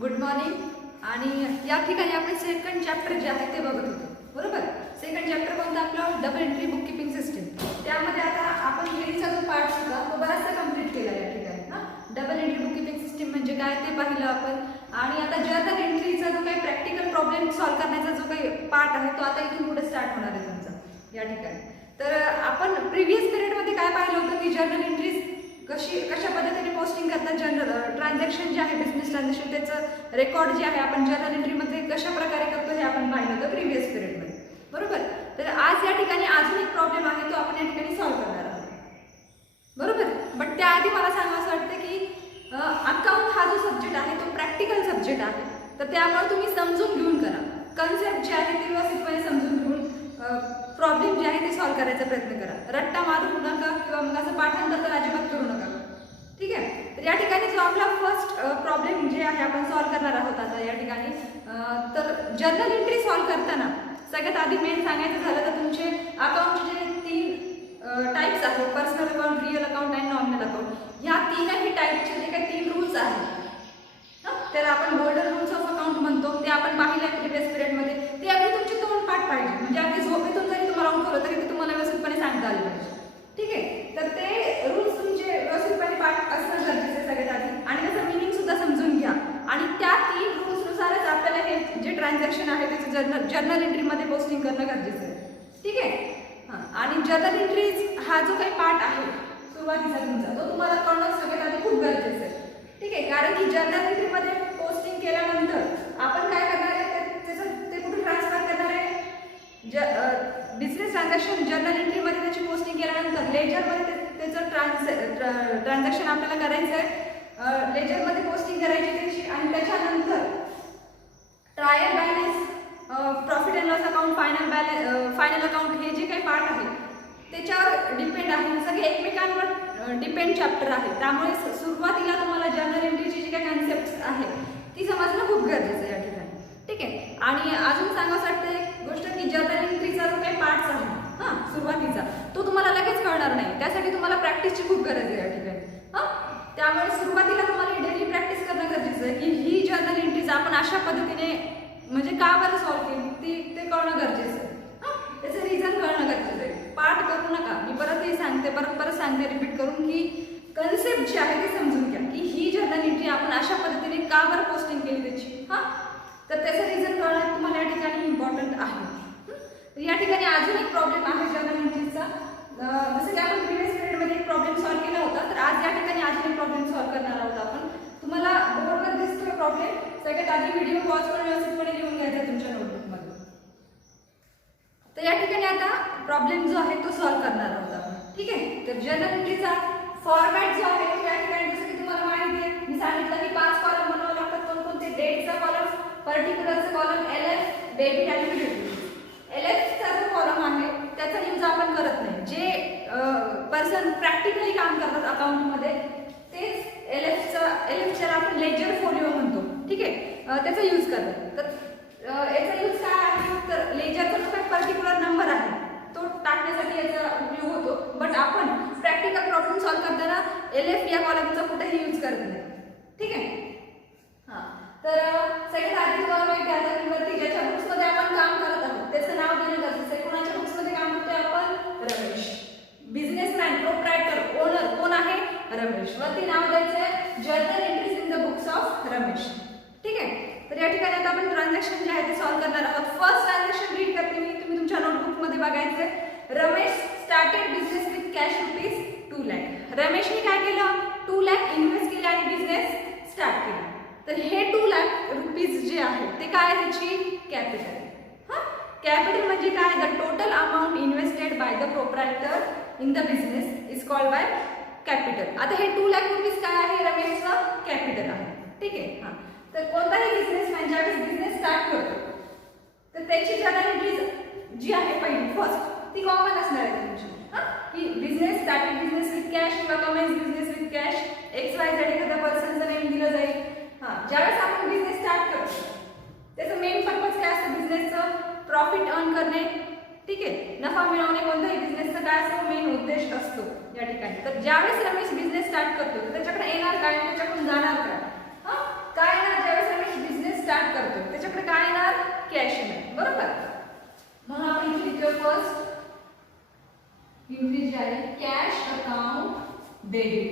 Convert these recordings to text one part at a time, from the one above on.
Good morning. आणि या ठिकाणी आपण सेकंड चॅप्टर जे आहे ते बघत होतो, बरोबर. सेकंड चॅप्टर कोणता आपला? Double entry book keeping system. त्यामध्ये आता आपण थेरीचा जो पार्ट होता तो बराचसा कंप्लीट केला या ठिकाणी. Double entry book keeping system म्हणजे काय ते पाहिलं आपण. आणि आता जर्नल एंट्रीचा जो काही प्रॅक्टिकल प्रॉब्लेम सॉल्व्ह करण्याचा जो काही पार्ट आहे तो आता इथून पुढे स्टार्ट होणार आहे तुमचा या ठिकाणी. तर आपण प्रिव्हियस पिरियडमध्ये काय पाहिलं होतं की जर्नल एंट्रीज कशा पद्धतीने पोस्टिंग करतात, जनरल ट्रान्झॅक्शन जे आहे बिझनेस ट्रान्झॅक्शन त्याचं रेकॉर्ड जे आहे आपण जर्नल एंट्रीमध्ये कशा प्रकारे करतो हे आपण पाहिलं होतं प्रिव्हियस पिरियडमध्ये, बरोबर. तर आज या ठिकाणी अजून एक प्रॉब्लेम आहे तो आपण या ठिकाणी सॉल्व्ह करणार आहोत, बरोबर. बट त्याआधी मला सांगावं वाटतं की अकाउंट हा जो सब्जेक्ट आहे तो प्रॅक्टिकल सब्जेक्ट आहे. तर त्यामुळे तुम्ही समजून घेऊन करा. कन्सेप्ट जे आहे ते व्यवस्थितपणे समजून घेऊन प्रॉब्लेम जे आहे ते सॉल्व्ह करायचा प्रयत्न करा. रट्टा मारू नका किंवा मग असं पाठांतर तर अजिबात करू नका, ठीक आहे. तर या ठिकाणी जो आपला फर्स्ट प्रॉब्लेम जे आहे आपण सॉल्व्ह करणार आहोत आता या ठिकाणी. तर जर्नल एंट्री सॉल्व्ह करताना सगळ्यात आधी मेन सांगायचं झालं तर तुमचे अकाउंटचे जे 3 टाईप्स आहेत, पर्सनल अकाउंट, रिअल अकाउंट आणि नॉमिनल अकाउंट, ह्या तीनही टाईपचे जे काही 3 रूल्स आहेत त्याला आपण गोल्डन रूल्स ऑफ अकाउंट म्हणतो. ते आपण पाहिलं प्रिव्हियस पिरियडमध्ये. ते अगदी तुमचे तोंडपाठ पाहिजे, म्हणजे अगदी झोपेतून जरी तुम्हाला उठवलं तरी ते तुम्हाला व्यवस्थितपणे सांगता आले पाहिजे, ठीक आहे. तर ते रूल्स तुमचे व्यवस्थितपणे पाठ असणं गरजेचं आहे सगळ्यात आधी. आणि त्याचं मिनिंग सुद्धा समजून घ्या. आणि त्या 3 रूल्सनुसारच आपल्याला हे जे ट्रान्झॅक्शन आहे त्याचं जर्नल एंट्रीमध्ये पोस्टिंग करणं गरजेचं आहे, ठीक आहे. आणि जर्नल एंट्रीज हा जो काही पार्ट आहे सुरुवातीचा तुमचा तो तुम्हाला कळणं सगळ्यात आधी खूप गरजेचं आहे, ठीक आहे. कारण की जर्नल एंट्रीमध्ये पोस्टिंग केल्यानंतर आपण काय करणार आहे ते कुठे ट्रान्सफर करणार आहे. बिझनेस ट्रान्झॅक्शन जर्नल एंट्रीमध्ये त्याची पोस्टिंग केल्यानंतर लेजरमध्ये त्याचं ट्रान्झॅक्शन आपल्याला करायचं आहे. लेजरमध्ये पोस्टिंग करायची त्याची. आणि त्याच्यानंतर trial balance, profit and loss account, final account हे जे काही पार्ट आहे त्याच्यावर डिपेंड आहे. सगळे एकमेकांवर डिपेंड चॅप्टर आहे. त्यामुळे सुरुवातीला तुम्हाला जर्नल एंट्रीची जी काही कन्सेप्ट आहे ती समजणं खूप गरजेचं आहे या ठिकाणी, ठीक आहे. आणि अजून सांगावं वाटतं एक गोष्ट की जर्नल एंट्रीचा जो काही पार्ट्स आहे सुरुवातीचा तो तुम्हाला लगेच कळणार नाही. त्यासाठी तुम्हाला प्रॅक्टिसची खूप गरज आहे या ठिकाणी. त्यामुळे सुरुवातीला तुम्हाला डेली प्रॅक्टिस करणं गरजेचं आहे की ही जर्नल एंट्रीज आपण अशा पद्धतीने म्हणजे का बरं सॉल्व्ह केली ते कळणं गरजेचं आहे. त्याचं रिझन कळणं गरजेचं आहे. पाठ करू नका. मी परतही सांगते, परत सांगते रिपीट करून की कन्सेप्ट जे आहे ते समजून घ्या की ही जर्नल एंट्री आपण अशा पद्धतीने का बरं पोस्टिंग केली त्याची. तर त्याचं रिझन कळणं तुम्हाला या ठिकाणी इम्पॉर्टंट आहे. या ठिकाणी अजून एक प्रॉब्लेम आहे जर्नल एंट्रीचा. जसं की आपण प्रिव्हियस पिरियडमध्ये एक प्रॉब्लेम सॉल्व्ह केला होता, तर आज या ठिकाणी अजून एक प्रॉब्लेम सॉल्व्ह करणार आहोत आपण. तुम्हाला बोर्डवर दिसतोय प्रॉब्लेम. सगळ्यात आधी व्हिडिओ पॉज करून व्यवस्थितपणे लिहून घ्यायचा तुमच्या नोटबुकमध्ये. तर या ठिकाणी आता प्रॉब्लेम जो आहे तो सॉल्व्ह करणार आहोत आपण, ठीक आहे. तर जर्नल एंट्रीचा फॉर्मॅट जो आहे तो या ठिकाणी जसं की तुम्हाला माहिती आहे मी सांगितलं की 5 कॉलम बनवावे लागतात. कोणकोणते? डेटचा कॉलम, पर्टिक्युलरचा कॉलम, LF, डेबिट आणि क्रेडिट. LFचा जो कॉलम आहे त्याचा यूज आपण करत नाही. जे पर्सन प्रॅक्टिकली काम करतात अकाउंटमध्ये तेच LFच्या आपण लेजर फोलिओ म्हणतो, ठीक आहे. त्याचा यूज करतात. तर याचा यूज काय आहे तर लेजरचा जो काही पर्टिक्युलर नंबर आहे तो टाकण्यासाठी याचा उपयोग होतो. बट आपण प्रॅक्टिकल प्रॉब्लेम सॉल्व्ह करताना LF या कॉलमचा कुठेही यूज करत नाही, ठीक आहे. तर सगळ्यात आधी तुम्हाला माहिती आहे की वरती ज्याच्या बुक्समध्ये आपण काम करत आहोत त्याचं नाव देणं गरजेचं आहे. कोणाच्या बुक्समध्ये काम करतोय आपण? रमेश. बिझनेसमॅन, प्रोप्रायटर, ओनर कोण आहे? रमेश. वरती नाव द्यायचं आहे journal entries in the books of Ramesh, ठीक आहे. तर या ठिकाणी आता आपण ट्रान्झॅक्शन जे आहे ते सॉल्व्ह करणार आहोत. फर्स्ट ट्रान्झॅक्शन रीड करते मी, तुम्ही तुमच्या नोटबुकमध्ये बघायचं आहे. Ramesh started business with cash ₹2 lakh. रमेशने काय केलं? 2 लाख इन्व्हेस्ट केले आणि बिझनेस स्टार्ट केला. तर हे 2 लाख रुपीज जे आहे ते काय त्याची कॅपिटल. कॅपिटल म्हणजे काय? The total amount invested by the proprietor in the business is called by capital. आता हे 2 लाख रुपीज काय आहे? रमेशचं कॅपिटल आहे, ठीक आहे. तर कोणताही बिझनेसमॅन ज्यावेळेस बिझनेस स्टार्ट करतो तर त्याची जर्नल एंट्री जी आहे पहिली फर्स्ट ती कॉमन असणार आहे तुमची, की business started business with cash किंवा commence business with cash XYZ एखाद्या पर्सनचं नेम दिलं जाईल. ज्यावेळेस आपण बिझनेस स्टार्ट करतो त्याचं मेन पर्पज काय असतं? बिझनेसचं प्रॉफिट अर्न करणे, ठीक आहे. नफा मिळवणे कोणत्याही बिझनेसचा काय असतो? मेन उद्देश असतो या ठिकाणी. तर ज्यावेळेस रमेश बिझनेस स्टार्ट करतो तर त्याच्याकडे येणार काय? त्याच्याकडून जाणार काय? काय ना ज्यावेळेस रमेश एंट्री जी आहे कॅश अकाउंट डेबिट.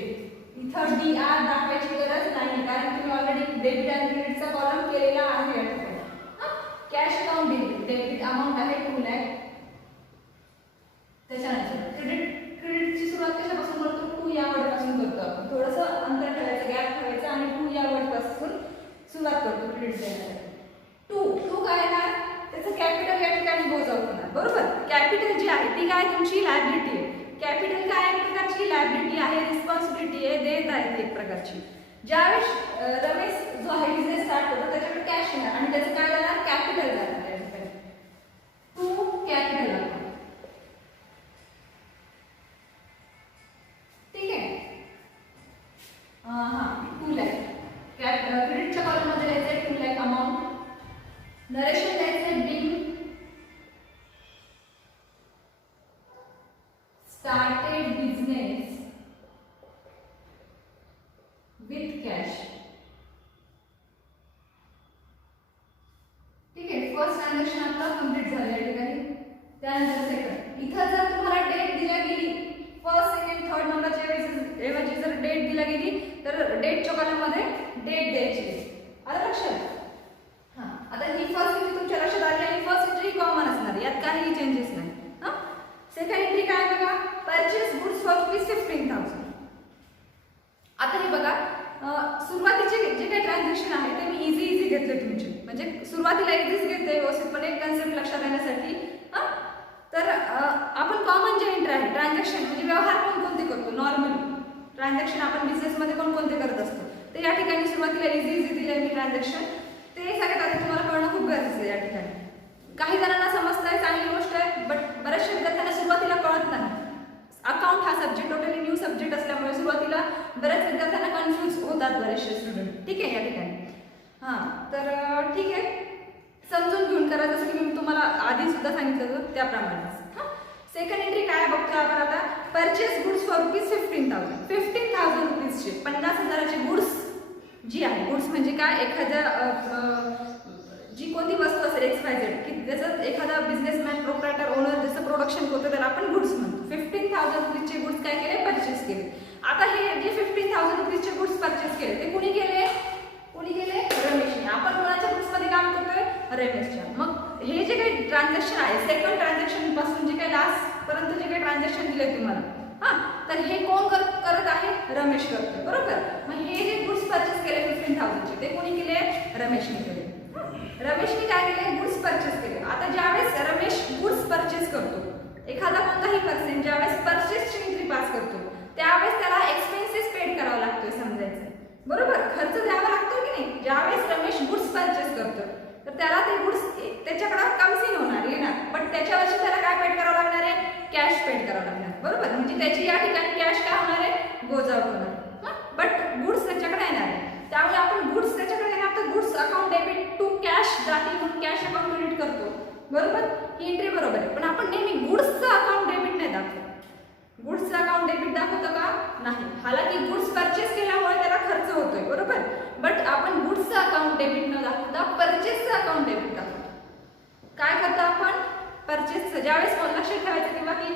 इथं DR दाखवायची गरज नाही कारण तुम्ही ऑलरेडी डेबिट आणि क्रेडिटचा कॉलम केलेला आहे या ठिकाणी. Cash account debit, debit amount आहे 2 लाख. त्याच्यानंतर क्रेडिटची सुरुवात कशापासून करतो? 2 या वर्ड पासून करतो आपण. थोडंसं अंतर ठेवायचं, गॅप ठेवायचा आणि 2 या वर्ड पासून सुरुवात करतो क्रेडिट देण्यासाठी. 2 काय येणार? त्याचं कॅपिटल या ठिकाणी गोज आउट होणार. बरोबर. कॅपिटल जी आहे ती काय? तुमची लायबिलिटी आहे. कॅपिटल काय आहे? प्रकारची लायबिलिटी आहे, रिस्पॉन्सिबिलिटी आहे, देत आहे एक प्रकारची. ज्यावेळेस रमेश जो आहे बिझनेस स्टार्ट करतो त्याच्याकडे कॅश येणार आणि त्याचं काय जाणार? कॅपिटल जाणार या ठिकाणी. 2 कॅपिटल लागणार. ठीक आहे. 2 लाख. क्रेडिटच्या कॉलम मध्ये द्यायचंय 2 लाख अमाउंट. नरेशन द्यायचंय Bing started business with cash. ठीक आहे. फर्स्ट ट्रान्झॅक्शन आपलं कंप्लीट झालं या ठिकाणी. त्यानंतर सेकंड. इथं जर तुम्हाला डेट दिली गेली फर्स्ट सेकंड थर्ड नंबरच्या ऐवजी जर डेट दिली गेली तर डेटच्या कॉलम मध्ये डेट द्यायची. आलं लक्षात? हां. आता ही फर्स्ट एंट्री तुमच्या लक्षात आली आणि फर्स्ट एंट्री कॉमन असणार, यात काहीही चेंजेस नाही. हां. सेकंड एंट्री काय बघा? Purchase goods for ₹15,000. आता हे बघा सुरुवातीचे जे काही ट्रान्झॅक्शन आहे ते मी इझी घेतले तुमचे, म्हणजे सुरुवातीला इझीच घेते व्यवस्थितपणे कन्सेप्ट लक्षात येण्यासाठी. तर आपण कॉमन जे एंट्री आहे ट्रान्झॅक्शन म्हणजे व्यवहार कोणते करतो नॉर्मली ट्रान्झॅक्शन आपण बिझनेसमध्ये कोणते करत असतो ते या ठिकाणी सुरुवातीला इझी दिले मी ट्रान्झॅक्शन. ते सगळ्यात आधी तुम्हाला कळणं खूप गरजेचं आहे या ठिकाणी. काही जणांना समजतंय, चांगली गोष्ट आहे, बट बऱ्याचशा विद्यार्थ्यांना सुरुवातीला कळत नाही. अकाउंट हा सब्जेक्ट टोटली न्यू सब्जेक्ट असल्यामुळे सुरुवातीला बऱ्याच विद्यार्थ्यांना कन्फ्यूज होतात बरेचसे स्टुडंट. ठीक आहे या ठिकाणी. तर ठीक आहे, समजून घेऊन करा जसं की मी तुम्हाला आधी सुद्धा सांगितलं होतं त्याप्रमाणे. सेकंड एंट्री काय बघतोय आपण आता? Purchase goods for ₹15,000. 15,000 रुपीजचे 50,000ची गुड्स जी आहे. गुड्स म्हणजे काय? एखाद्या जी कोणती वस्तू असेल XYZ की त्याचं एखादा बिझनेसमॅन प्रोप्रायटर ओनर जसं प्रोडक्शन करतो त्याला आपण गुड्स म्हणतो. 15,000 रुपीजचे गुड्स काय केले? परचेस केले. आता हे जे 15,000 रुपीजचे गुड्स परचेस केले ते कुणी केले? रमेशने. आपण कोणाच्या गुड्समध्ये काम करतोय? रमेशच्या. मग हे जे काही ट्रान्झॅक्शन आहे सेकंड ट्रान्झॅक्शन पासून जे काही लास्ट पर्यंत जे काही ट्रान्झॅक्शन दिले तुम्हाला, तर हे कोण करत आहे? रमेश करतोय. बरोबर. मग हे जे गुड्स परचेस केले 15,000चे ते कोणी केले? रमेशने केले. रमेशने काय केले? गुड्स परचेस केले. आता ज्यावेळेस रमेश गुड्स परचेस करतो एखादा कोणताही पर्सन ज्यावेळेस परचेसची एंट्री पास करतो त्यावेळेस त्याला एक्सपेन्सेस पेड करावा लागतोय समजायचं. बरोबर. खर्च द्यावा लागतो की नाही? ज्यावेळेस रमेश गुड्स परचेस करतो तर त्याला ते गुड्स त्याच्याकडे कन्सिन होणार येणार, पण त्याच्यावरची त्याला काय पेड करावं लागणार आहे? कॅश पेड करावं लागणार. बरोबर. म्हणजे त्याची या ठिकाणी कॅश काय होणार आहे? गोज आउट होणार. बट गुड्स त्याच्याकडे येणार आहे त्यामुळे आपण गुड्स त्याच्याकडे येणार तर goods account debit to cash जाते म्हणून कॅश अकाउंट क्रेडिट करतो. बरोबर. ही एंट्री बरोबर आहे. पण आपण नेहमी गुड्सचं अकाउंट डेबिट नाही दाखवत. गुड्सचं अकाउंट डेबिट दाखवतो का? नाही. हालाकी गुड्स परचेस केल्यामुळे त्याला खर्च होतोय. बरोबर. बट आपण गुड्सचं अकाउंट डेबिट न दाखवता परचेसचं अकाउंट डेबिट दाखवतो. काय करतो आपण? परचेसचं. ज्यावेळेस लक्षात ठेवायचं किंवा की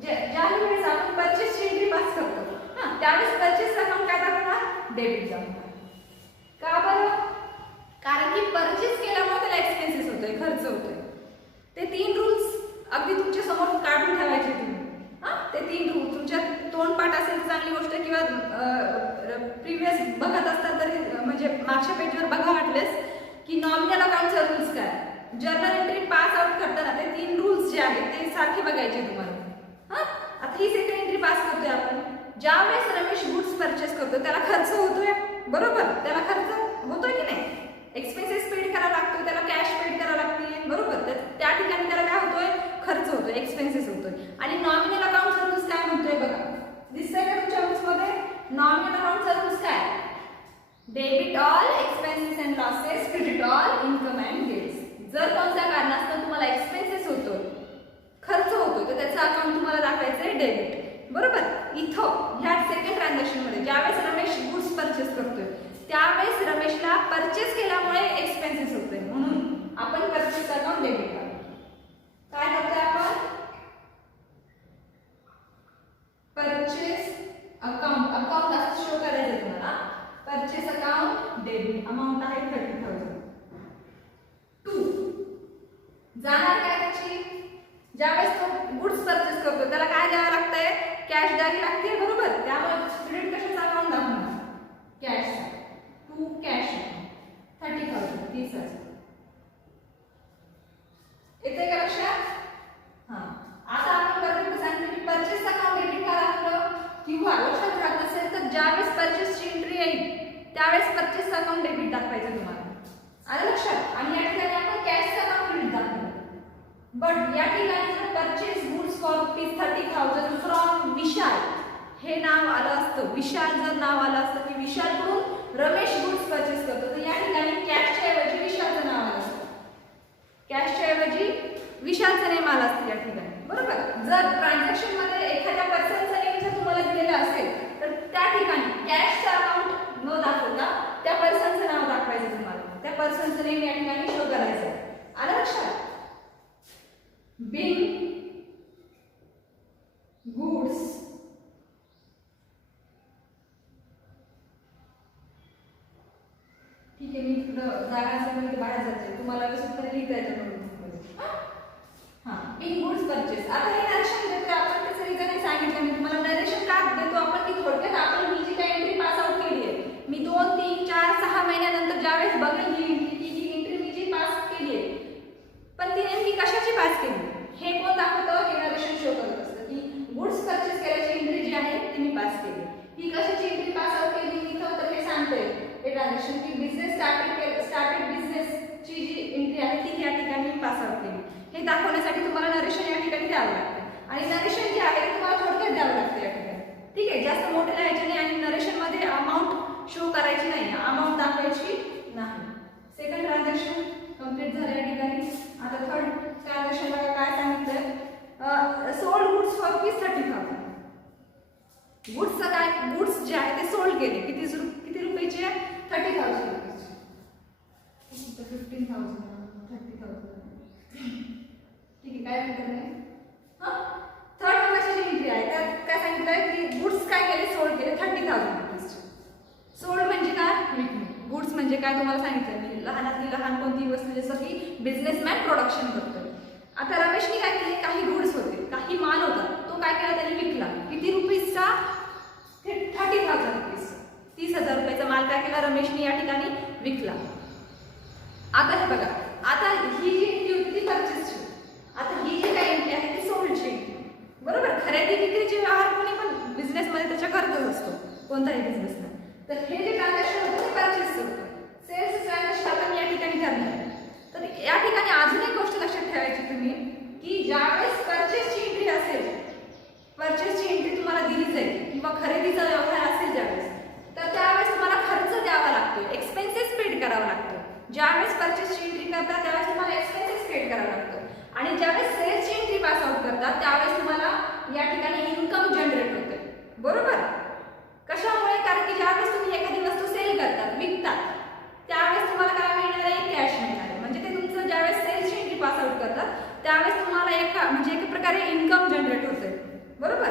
ज्याही वेळेस आपण परचेसची एंट्री पास करतो त्यावेळेस परचेस अकाउंट काय दाखवणार? डेबिट दाखवणार. का बरं? कारण की परचेस केल्यामुळे त्याला एक्सपेन्सेस होतोय, खर्च होतोय. ते 3 रूल्स अगदी तुमच्या समोर काढून ठेवायचे तुम्ही. ते 3 रूल्स तुमच्या तोंडपाठ असेल तर चांगली गोष्ट किंवा प्रिव्हियस बघत असतात तरी म्हणजे मागच्या पेजवर बघा वाटलेस की नॉमिनल अकाउंटचा रूल्स काय, जर्नल एंट्री पास आउट करताना ते 3 रूल्स जे आहेत ते सारखे बघायचे तुम्हाला. आता ही सेकंड एंट्री पास करतोय आपण. ज्यावेळेस रमेश गुड्स परचेस करतो त्याला खर्च होतोय. बरोबर. त्याला खर्च होतोय की नाही? एक्सपेन्सेस पेड करावा लागतोय, त्याला कॅश पेड करावं लागते. बरोबर. त्या ठिकाणी त्याला काय होतोय? खर्च होतोय, एक्सपेन्सेस होतोय. आणि नॉमिनल अकाउंटचा रूल्स काय म्हणतोय बघा. दिसतंय का तुमच्या बुक्समध्ये? नॉमिनल अकाउंटचा रूल्स काय? Debit all expenses and losses, credit all income and gets. जर कोणत्या कारणास्तव तुम्हाला एक्सपेन्सेस होतोय, खर्च होतोय तर त्याचं अकाउंट तुम्हाला दाखवायचंय डेबिट. बरोबर. इथं ह्या सेकंड ट्रान्झॅक्शन मध्ये ज्यावेळेस रमेश गुड्स परचेस करतोय त्यावेळेस रमेशला परचेस केल्यामुळे एक्सपेन्सेस होतोय म्हणून आपण परचेस अकाउंट डेबिट करतो. काय करतोय आपण? परचेस अकाउंट डेबिट अमाऊंट आहे 30,000. 2 जाणार काय त्याची, ज्यावेळेस तो गुड्स परचेस करतो त्याला काय द्यावं लागतंय, कॅश द्यावी लागते बरोबर. त्यामुळे क्रेडिट कशाचा अकाउंट दाखवणार, कॅश. 2 कॅश 30,000 30,000. येते का लक्षात. हा आता आपण परत सांगितलं की परचेस अकाउंट डेबिट का दाखवलं, किंवा लक्षात राहत असेल तर ज्यावेळेस परचेसची एंट्री येईल त्यावेळेस परचेस अकाउंट डेबिट दाखवायचं तुम्हाला. आलं लक्षात. आणि या ठिकाणी आपण कॅश अकाउंट क्रेडिट दाखवलं. बट या ठिकाणी जर परचेस गुड्स फॉर ₹30,000 फ्रॉम विशाल हे नाव आलं असतं, विशाल जर नाव आलं असतं की विशालकडून रमेश गुड्स परचेस करतो, तर या ठिकाणी कॅशच्या ऐवजी विशालचं नाव आलं असतं. कॅशच्या ऐवजी विशालचं नेम आलं असतं या ठिकाणी बरोबर. जर ट्रान्झॅक्शन मध्ये एखाद्या पर्सनचं नेम जर तुम्हाला दिलेलं असेल तर त्या ठिकाणी कॅशचं अकाउंट न दाखवता त्या पर्सनचं नाव दाखवायचं तुम्हाला. त्या पर्सनचं नेम या ठिकाणी शो करायचं. आलं लक्षात. बिंग गुड्स ठीक आहे. मी थोडं जागांसाठी बाहेर जाते, तुम्हाला व्यवस्थित लिहिता येतं म्हणून. हां बिंग गुड्स परचेस. आता हे नरेशन देतोय आपण, त्याचं रिझन सांगितलं मी तुम्हाला. नरेशन का देतो आपण की थोडक्यात आपण ही जी काही एंट्री पास आउट केली आहे, मी 2, 3, 4, 6 महिन्यानंतर ज्यावेळेस बघेल ही एंट्री मी जी पास केली आहे, पण ती नेमकी कशाची पास केली हे कोण दाखवतं, हे नरेशन शो करत असतं की गुड्स परचेस करायची एंट्री जी आहे ती मी पास केली. ही कशाची एंट्री पास आउट केली इथं, तर हे सांगतोय हे ट्रान्झॅक्शन की बिझनेस स्टार्टेड बिझनेसची जी एंट्री आहे ती या ठिकाणी मी पास आउट केली. हे दाखवण्यासाठी तुम्हाला नरेशन या ठिकाणी द्यावं लागतं. आणि नरेशन जे आहे ते तुम्हाला थोडक्यात द्यावं लागतं या ठिकाणी. ठीक आहे, जास्त मोठं लिहायचं नाही आणि नरेशन मध्ये अमाऊंट शो करायची नाही, अमाऊंट दाखवायची नाही. सेकंड ट्रान्झॅक्शन कंप्लीट झालं या ठिकाणी. आता थर्ड ट्रान्झॅक्शन बघा काय सांगितलं, सोल्ड गुड्स फॉर ₹30,000. गुड्सचं काय, गुड्स जे आहे ते सोल्ड केले. किती रुपयाचे, 30,000 रुपयाचे. 15,000 30,000 ठीक आहे. काय म्हणतात नाही. हां थर्ड नंबरची जी एंट्री आहे त्यात काय सांगितलंय की गुड्स काय केले, सोल्ड केले 30,000 रुपीजचे. सोल्ड म्हणजे काय, विकणे. गुड्स म्हणजे काय तुम्हाला सांगितलं मी, लहानातली लहान कोणतीही वस्तू जसं की बिझनेसमॅन प्रोडक्शन करतोय. आता रमेशने काय केले, काही गुड्स होते, काही माल होता, तो काय केला त्यांनी विकला. किती रुपीजचा, 30,000 रुपीज. 30,000 रुपयाचा माल काय केला रमेशने या ठिकाणी विकला. आता हे बघा, आता ही जी एंट्री होती ती परचेसची. आता ही जी काही एंट्री आहे ती सोल्डची बरोबर. खरेदी विक्रीचे व्यवहार कोणी पण बिझनेसमध्ये त्याच्या करतच असतो, कोणताही बिझनेसमॅन. तर हे जे ट्रान्झॅक्शन होतं ते परचेसचं होतं. सेल्स ट्रान्झॅक्शन आपण या ठिकाणी करणार आहे. तर या ठिकाणी अजून एक गोष्ट लक्षात ठेवायची तुम्ही की ज्यावेळेस परचेसची एंट्री असेल, परचेसची एंट्री तुम्हाला दिली जाईल किंवा खरेदीचा व्यवहार असेल ज्यावेळेस, तर त्यावेळेस तुम्हाला खर्च द्यावा लागतो, एक्सपेन्सेस पेड करावा लागतो. ज्यावेळेस परचेसची एंट्री करता त्यावेळेस तुम्हाला एक्सपेन्सेस पेड करावा लागतो. आणि ज्यावेळेस सेल्सची एंट्री पास आउट करतात त्यावेळेस तुम्हाला या ठिकाणी इन्कम जनरेट होते बरोबर. कशामुळे, कारण की ज्यावेळेस तुम्ही एखादी वस्तू सेल करतात, विकतात, त्यावेळेस तुम्हाला काय मिळणार आहे, कॅश मिळणार आहे. म्हणजे ते तुमचं ज्यावेळेस सेल्सची एंट्री पास आउट करतात त्यावेळेस तुम्हाला म्हणजे एक प्रकारे इन्कम जनरेट होते बरोबर.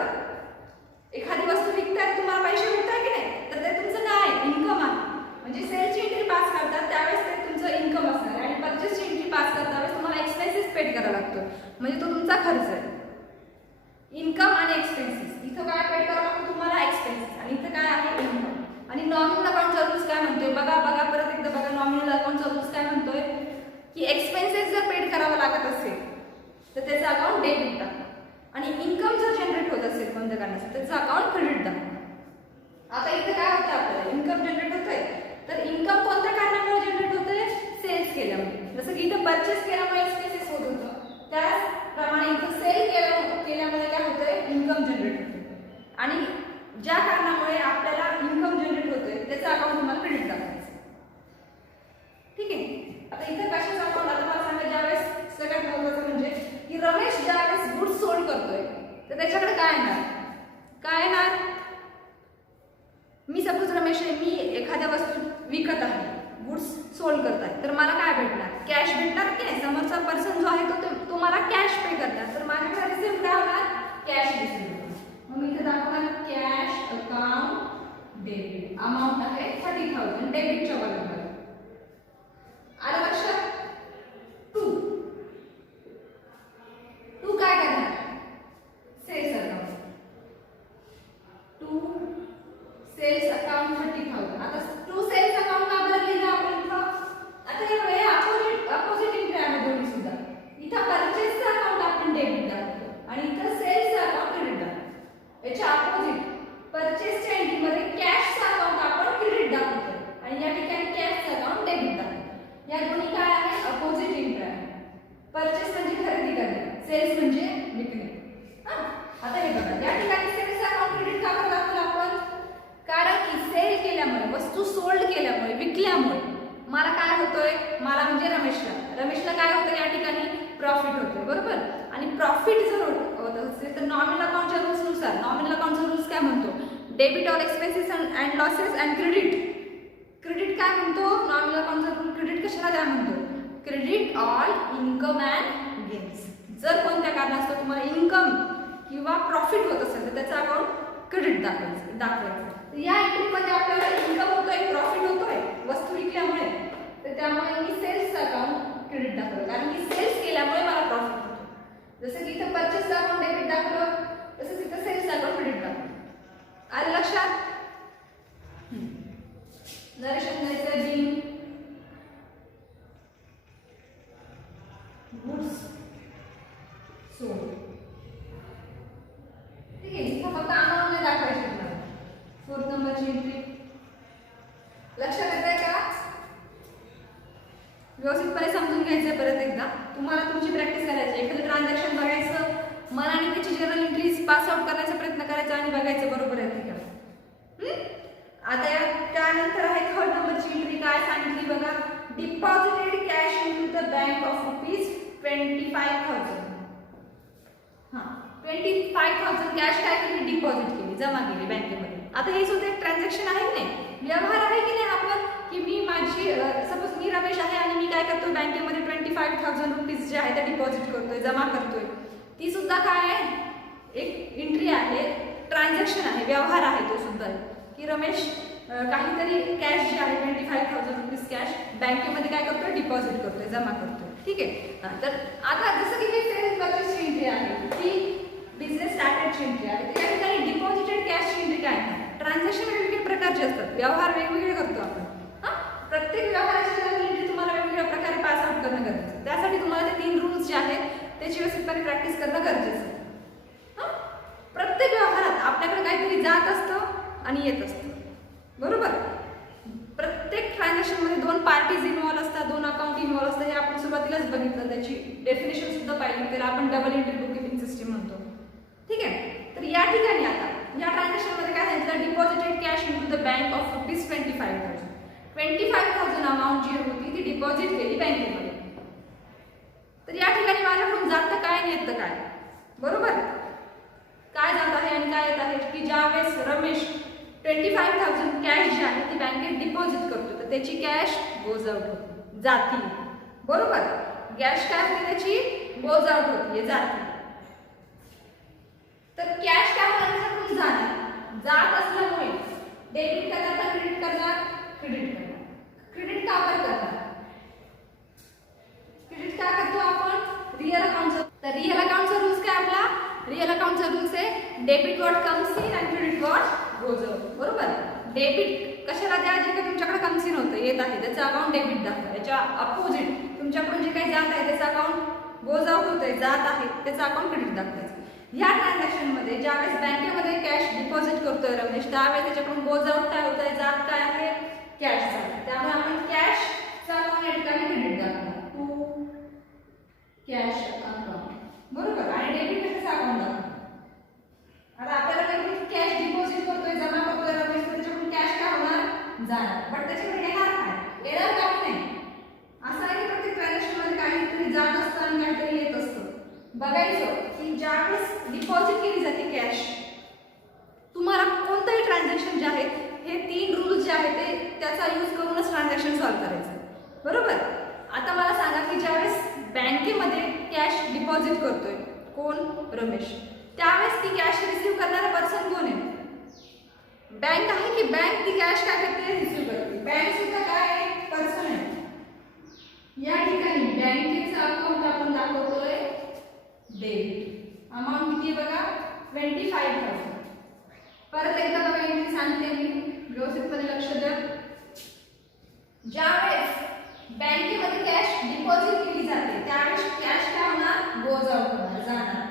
एखादी वस्तू विकताय तुम्हाला पैसे मिळतात की नाही, तर ते तुमचं काय इन्कम आहे. म्हणजे सेल्सची एंट्री पास करतात त्यावेळेस ते तुमचं इन्कम असणार आहे. आणि परचेसची एंट्री पास करता त्यावेळेस तुम्हाला एक्सपेन्सेस पेड करावा लागतो, म्हणजे तो तुमचा खर्च आहे. इन्कम आणि एक्सपेन्सेस, इथं काय पेड करावं लागतं तुम्हाला, एक्सपेन्सेस. आणि इथं काय आहे, इन्कम. आणि नॉमिनल अकाउंटचा रूल्स काय म्हणतोय बघा, परत एकदा बघा. नॉमिनल अकाउंटचा रूल्स काय म्हणतोय की एक्सपेन्सेस जर पेड करावं लागत असेल तर त्याचं अकाउंट डेबिट दाखवा. आणि इन्कम जर जनरेट होत असेल कोणत्या कारणाचं त्याचं अकाउंट क्रेडिट दाखवा. आता इथं काय होतं, आपल्याला इन्कम जनरेट होतंय, तर इन्कम कोणत्या कारणामुळे जनरेट होतंय, सेल्स केल्यामुळे. जसं की इथं परचेस केल्यामुळे एक्सपेन्सेस होत होतं, त्याचप्रमाणे इथं सेल केल्यामुळे काय होतंय, इन्कम जनरेट होतंय. आणि ज्या कारणामुळे आपल्याला इन्कम जनरेट होतोय त्याचं अकाउंट तुम्हाला क्रेडिट दाखवायचं. ठीक आहे. आता इथं कशाचं अकाउंट, आता मला सांगा, ज्यावेळेस सगळ्यात महत्त्वाचं म्हणजे की रमेश ज्यावेळेस गुड्स सोल्ड करतोय तर त्याच्याकडे काय येणार, काय येणार. मी सपोज रमेश आहे, मी एखाद्या वस्तू विकत आहे, गुड्स सोल्ड करत आहे, तर मला काय भेटणार, कॅश भेटणार की नाही. समोरचा पर्सन जो आहे तो मला कॅश पे करणार, तर माझ्याकडे रिसिप्ट काय होणार, कॅश रिसिप्ट. मग मी इथे दाखवणार कॅश अकाउंट डेबिट अमाऊंट आहे 30,000 डेबिटच्या बाजूला. आलं लक्षात? टू काय करणार? Sales account. To sales account 30,000. आता टू सेल्स अकाउंट का बरं लिहिलं आपण इथं? आता हे वेळ अपोजिट एंट्री आहे दोन्ही सुद्धा. इथं परचेसचं अकाउंट आपण डेबिट दाखवतो आणि इथं सेल्सचं अकाउंट क्रेडिट दाखवतो. याच्या अपोजिट परचेसच्या एंट्रीमध्ये कॅशचं अकाउंट आपण क्रेडिट दाखवतो आणि या ठिकाणी कॅशचं अकाउंट डेबिट दाखवतो. या दोन्ही काय आहे? अपोजिट एंट्री आहे. परचेस म्हणजे खरेदी करणे, सेल्स म्हणजे विकणे. आता हे बघा, या ठिकाणी सेल्स अकाउंट क्रेडिट का बरं दाखवलं आपण? कारण की सेल केल्यामुळे, वस्तू सोल्ड केल्यामुळे, विकल्यामुळे मला काय होतोय? मला म्हणजे रमेशला काय होतं? या ठिकाणी प्रॉफिट होतोय, बरोबर? आणि प्रॉफिट जर होत असेल तर नॉमिनल अकाउंटच्या रूल्स नुसार, नॉमिनल अकाउंटचा रूल्स काय म्हणतो? Debit all expenses and losses and credit काय म्हणतो? नॉमिनल अकाउंटचा रूल क्रेडिट कशाला काय म्हणतो? Credit all income and gains. जर कोणत्या कारणास्तव तुम्हाला इन्कम किंवा प्रॉफिट होत असेल तर त्याचं अकाउंट क्रेडिट दाखवायचं. या एंट्रीमध्ये आपल्याला इन्कम होतोय, प्रॉफिट होतोय वस्तू विकल्यामुळे, तर त्यामुळे मी सेल्स अकाउंट क्रेडिट दाखवलं, कारण की सेल्स केल्यामुळे मला प्रॉफिट होतो. जसं की इथं परचेस अकाउंट डेबिट दाखवलं, तसंच इथं सेल्स अकाउंट क्रेडिट दाखवलं. आलं लक्षात? नरेशन द्यायचं बिल, गुड्स सोल्ड. ठीक आहे, इथं फक्त अमाऊंट नाही दाखवायची तुम्हाला. 4 नंबरची एंट्री लक्षात येतंय का? व्यवस्थितपणे समजून घ्यायचंय. परत एकदा तुम्हाला तुमची प्रॅक्टिस करायची. एखादं ट्रान्झॅक्शन बघायचं, मनाने त्याची जर्नल एंट्रीज पास आउट करण्याचा प्रयत्न करायचा आणि बघायचं बरोबर आहे का. आता त्यानंतर आहे 3rd नंबरची एंट्री. काय सांगितली बघा? Deposited cash into the bank of ₹25,000. 25,000 cash काय केली? डिपॉझिट केली, जमा केली बँकेमध्ये. आता हे सुद्धा एक ट्रान्झॅक्शन आहे की नाही? व्यवहार आहे की नाही आपण? की मी माझी सपोज मी रमेश आहे आणि मी काय करतो? बँकेमध्ये ₹25,000 जे आहे ते डिपॉझिट करतोय, जमा करतोय. ती सुद्धा काय आहे? एक एंट्री आहे, ट्रान्झॅक्शन आहे, व्यवहार आहे तो सुद्धा. की रमेश काहीतरी कॅश जे आहे ₹25,000 कॅश बँकेमध्ये काय करतोय? डिपॉझिट करतोय, जमा करतोय. ठीक आहे. तर आता जसं की हे सेल्स परचेसची एंट्री आहे, ती बिझनेस स्टार्टेडची एंट्री आहे. त्या ठिकाणी डिपॉझिटेड कॅशची एंट्री काय आहे? ट्रान्झॅक्शन वेगवेगळ्या प्रकारचे असतात, व्यवहार वेगवेगळे करतो आपण. प्रत्येक व्यवहाराची एंट्री तुम्हाला वेगवेगळ्या प्रकारे पास आउट करणं गरजेचं. त्यासाठी तुम्हाला ते 3 रूल्स जे आहेत त्याची व्यवस्थितपणे प्रॅक्टिस करणं गरजेचं आहे. प्रत्येक व्यवहारात आपल्याकडे काहीतरी जात असतं आणि येत असतं, बरोबर? प्रत्येक ट्रान्झॅक्शनमध्ये 2 पार्टीज इन्व्हॉल्व असतात, 2 अकाउंट इन्व्हॉल्व असतात. हे आपण सुरुवातीलाच बघितलं, त्याची डेफिनेशन सुद्धा पाहिली. त्याला आपण double entry book keeping system म्हणतो. ठीक आहे. तर या ठिकाणी आता या ट्रान्झॅक्शनमध्ये काय सांगितलं? Deposited cash into the bank of ₹25,000. 25,000 amount जी होती ती डिपॉझिट केली बँकेमध्ये. तर या ठिकाणी माझ्याकडून जातं काय आणि येतं काय? बरोबर? काय जात आहे आणि काय येत आहे? की ज्यावेळेस रमेश 25,000 कॅश जी आहे ती बँकेत डिपॉझिट करतो, तर त्याची कॅश गोज आउट होती, जाती. बरोबर? कॅश काय होती? त्याची गोज आउट होती, जाती. तर कॅश काय माझ्याकडून जाणार? जात असल्यामुळे डेबिट करणार का क्रेडिट करणार? क्रेडिट करणार. क्रेडिट का करणार? क्रेडिट का करतो आपण? रिअल अकाउंटचा. तर रिअल अकाउंटचा रूल्स काय आपला? रिअल अकाउंटचा रूल्स आहे debit what comes in and credit what goes out. बरोबर? डेबिट कशाला द्या? जे काही तुमच्याकडे कम्स इन होतं, येत आहे, त्याचं अकाउंट डेबिट दाखवा. याच्या अपोजिट तुमच्याकडून जे काही जात आहे त्याचं अकाउंट गोज आउट होतंय, जात आहे, त्याचं अकाउंट क्रेडिट दाखवायचं. या ट्रान्झॅक्शनमध्ये ज्यावेळेस बँकेमध्ये कॅश डिपॉझिट करतोय रमेश, त्यावेळेस त्याच्याकडून गोज आउट काय होत आहे? जात काय आहे? कॅश जात. त्यामुळे आपण कॅशचा अकाउंट या ठिकाणी क्रेडिट दाखवणार. To cash account. बरोबर? आणि डेबिट कशाचं अकाउंट दाखवणार? आता आपल्याला काही कॅश डिपॉझिट करतोय, जमा करतोय रमेश, त्याच्याकडून कॅश काय होणार? जाणार. बट त्याच्याकडे येणार काय? येणार काही नाही. असं आहे की प्रत्येक ट्रान्झॅक्शनमध्ये काहीतरी जात असतं आणि काहीतरी येत असतं. बघायचं की ज्यावेळेस डिपॉझिट केली जाते कॅश, तुम्हाला कोणतंही ट्रान्झॅक्शन जे आहे हे 3 रूल्स जे आहेत ते त्याचा यूज करूनच ट्रान्झॅक्शन सॉल्व्ह करायचं. बरोबर? आता मला सांगा की ज्यावेळेस बँकेमध्ये कॅश डिपॉझिट करतोय कोण? रमेश. त्यावेळेस ती कॅश रिसीव्ह करणारा पर्सन कोण आहे? बँक आहे की बँक ती कॅश काय करते, रिसिव्ह करते. बँक सुद्धा काय आहे, पर्सन आहे. या ठिकाणी बँकेचं अकाउंट आपण दाखवतोय डेबिट. अमाउंट किती आहे बघा, 25,000. परत एकदा बघा एंट्री सांगते मी, व्यवस्थितपणे लक्ष द्या. ज्यावेळेस बँकेमध्ये कॅश डिपॉझिट केली जाते त्यावेळेस कॅश काय होणार, गोज आउट होणार, जाणार.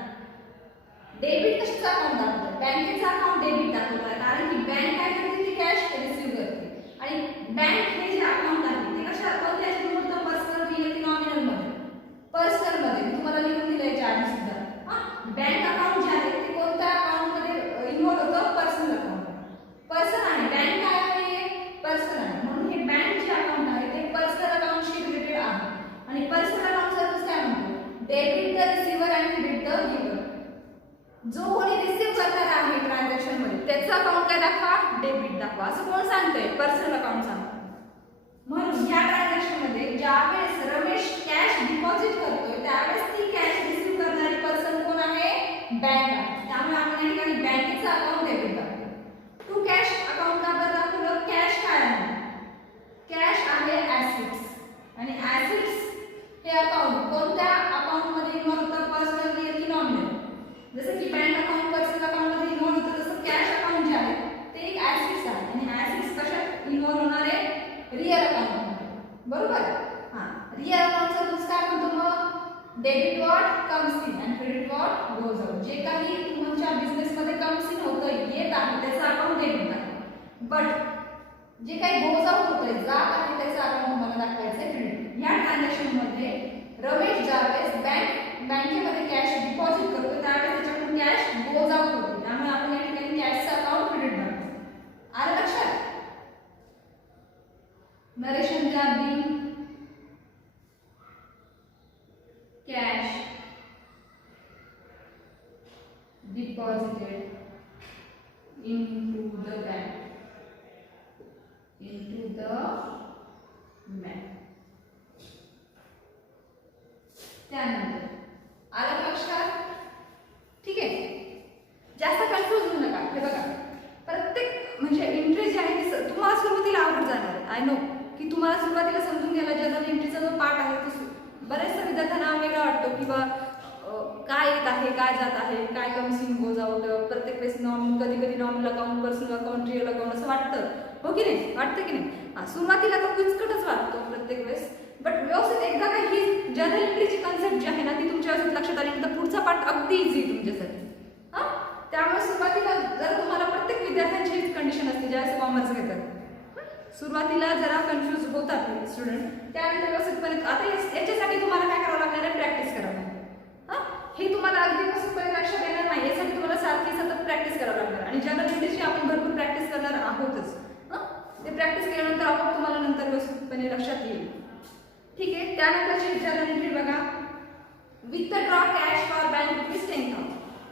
डेबिट कशाचं अकाउंट दाखवतं, बँकेचं अकाउंट डेबिट दाखवतं, कारण की बँक काय करते, ती कॅश रिसिव्ह करते. आणि बँक हे जे अकाउंट आहे ते कशा कोणत्या होतं, पर्सनल रिअल की नॉमिनल मध्ये, पर्सनल मध्ये. तुम्हाला लिहून दिलंय याच्या आधी सुद्धा. बँक अकाउंट जे आहे ते कोणत्या अकाउंट मध्ये इन्व्हॉल्व होतं, पर्सनल अकाउंट. पर्सन आहे, बँक काय आहे, पर्सन आहे. म्हणून हे बँक जे अकाउंट आहे ते पर्सनल अकाउंटशी रिलेटेड आहे. आणि पर्सनल अकाउंट सर्विस काय म्हणतो, debit the receiver and credit the giver. जो कोणी रिसिव्ह करणार आहे ट्रान्झॅक्शन मध्ये त्याचं अकाउंट काय दाखवा, डेबिट दाखवा. असं कोण सांगतंय, पर्सनल अकाउंट सांगतो. म्हणून या ट्रान्झॅक्शन मध्ये ज्यावेळेस रमेश कॅश डिपॉझिट करतोय त्यावेळेस ती कॅश रिसिव्ह करणारी पर्सन कोण आहे, बँक आहे. त्यामुळे आपण या ठिकाणी बँकेचं अकाउंट डेबिट दाखवतो. टू कॅश अकाउंट का बरं दाखवलं, कॅश काय आहे, कॅश आहे ऍसेट्स. आणि ऍसेट्स हे अकाउंट कोणत्या अकाउंट मध्ये इन्व्हॉल्व होतं, पर्सनल रिअल की नॉमिनल. जसं की बँक अकाउंट पर्सनल अकाउंट मध्ये इन्व्हॉल्व होतं, तसं कॅश अकाउंट जे आहे ते एक ऍसेट्स आहे. आणि ऍसेट्स कशात इन्व्हॉल्व होणार आहे, रिअल अकाउंट मध्ये. बरोबर. रिअल अकाउंटचा रूल्स काय म्हणतो मग, debit what comes in and credit what goes out. जे काही तुमच्या बिझनेस मध्ये कम्स इन होतं, येत आहे त्याचं अकाउंट डेबिट आहे. बट जे काही गोज आउट होतंय, जात आहे त्याचं अकाउंट तुम्हाला दाखवायचं आहे क्रेडिट. या ट्रान्झॅक्शन मध्ये रमेश ज्यावेळेस बँकेमध्ये कॅश डिपॉझिट करतो त्यावेळेस त्याच्याकडून कॅश गोज आउट होते. त्यामुळे आपण या ठिकाणी कॅशचं अकाउंट क्रेडिट दाखवतो. आलं लक्षात. नरेशन द्या, bill cash deposited into the bank. त्यानंतर आलं लक्षात, ठीक आहे. जास्त कन्फ्यूज होऊ नका. हे बघा प्रत्येक म्हणजे एंट्री जी आहे ती तुम्हाला सुरुवातीला आवड जाणार आहे. आय नो की तुम्हाला सुरुवातीला समजून घ्यायला जनरल एंट्रीचा जो पार्ट आहे तो बऱ्याचशा विद्यार्थ्यांना वेगळा वाटतो, किंवा काय येत आहे, काय जात आहे, काय कम्स इन गोज आउट. प्रत्येक वेळेस कधी कधी nominal account, personal account, real account असं वाटतं, हो की नाही, वाटतं की नाही. सुरुवातीला तर कुचकटच वाटतो प्रत्येक वेळेस. बट व्यवस्थित एकदा का ही जनरल एंट्रीची कन्सेप्ट जी आहे ना ती तुमच्या लक्षात आली तर पुढचा पार्ट अगदी इझी तुमच्यासाठी. त्यामुळे सुरुवातीला जर तुम्हाला प्रत्येक विद्यार्थ्यांची हीच कंडिशन असते ज्यावेळेस कॉमर्स घेतात, सुरुवातीला जरा कन्फ्यूज होतात स्टुडंट. त्यानंतर व्यवस्थितपणे आता याच्यासाठी तुम्हाला काय करावं लागणार आहे, प्रॅक्टिस करावं लागणार. हे तुम्हाला अगदी व्यवस्थितपणे लक्षात येणार नाही, यासाठी तुम्हाला सारखी सतत प्रॅक्टिस करावं लागणार. आणि जनरल एंट्रीची आपण भरपूर प्रॅक्टिस करणार आहोतच. ते प्रॅक्टिस केल्यानंतर आपोआप तुम्हाला नंतर व्यवस्थितपणे लक्षात येईल. ठीक आहे. त्यानंतरची जनरल एंट्री बघा, withdraw cash for bank rupees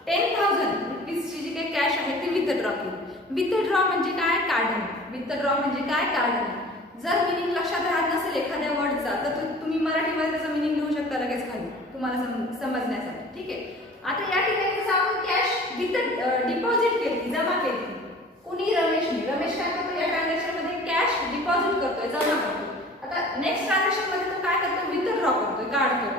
10,000 रुपीजची जी काही कॅश आहे ती विथड्रॉ केली. विथड्रॉ म्हणजे काय, काढणे. विथड्रॉ म्हणजे काय, काढणे. जर मिनिंग लक्षात राहत नसेल एखाद्या वर्डचा तर तुम्ही मराठीमध्ये त्याचा मिनिंग लिहू शकता लगेच खाली तुम्हाला समजण्यासाठी. ठीक आहे. आता या ठिकाणी कसं आपण कॅश डिपॉझिट केली, जमा केली. कुणी, रमेशने. रमेश काय करतो या ट्रान्झॅक्शन मध्ये, कॅश डिपॉझिट करतोय, जमा करतोय. आता नेक्स्ट ट्रान्झॅक्शन मध्ये तो काय करतो, विथड्रॉ करतोय, काढतोय.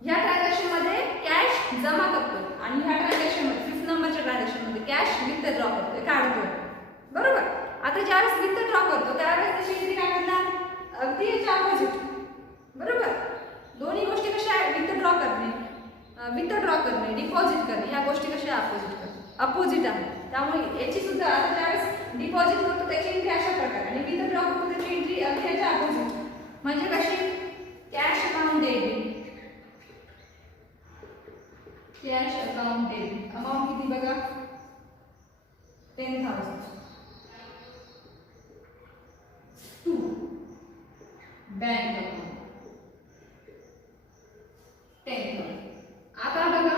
या ट्रान्झॅक्शन मध्ये कॅश जमा करतोय आणि ह्या ट्रान्झॅक्शन मध्ये 5th नंबरच्या ट्रान्झॅक्शन मध्ये कॅश विथड्रॉ करतोय, काढतोय. बरोबर. आता ज्यावेळेस विथड्रॉ करतो त्यावेळेस त्याची एंट्री काय करणार, अगदी याच्या अपोजिट. बरोबर. दोन्ही गोष्टी कशा आहेत, विथड्रॉ करणे, डिपॉझिट करणे, ह्या गोष्टी कशा अपोजिट आहे. त्यामुळे याची सुद्धा आता ज्यावेळेस डिपॉझिट करतो त्याची एंट्री अशा प्रकारे आणि विथड्रॉ करतो त्याची एंट्री अगदी याच्या अपोजिट. म्हणजे कशी, cash account debit, cash account debit. Amount किती बघा, 10,000. To bank account 10,000. आता बघा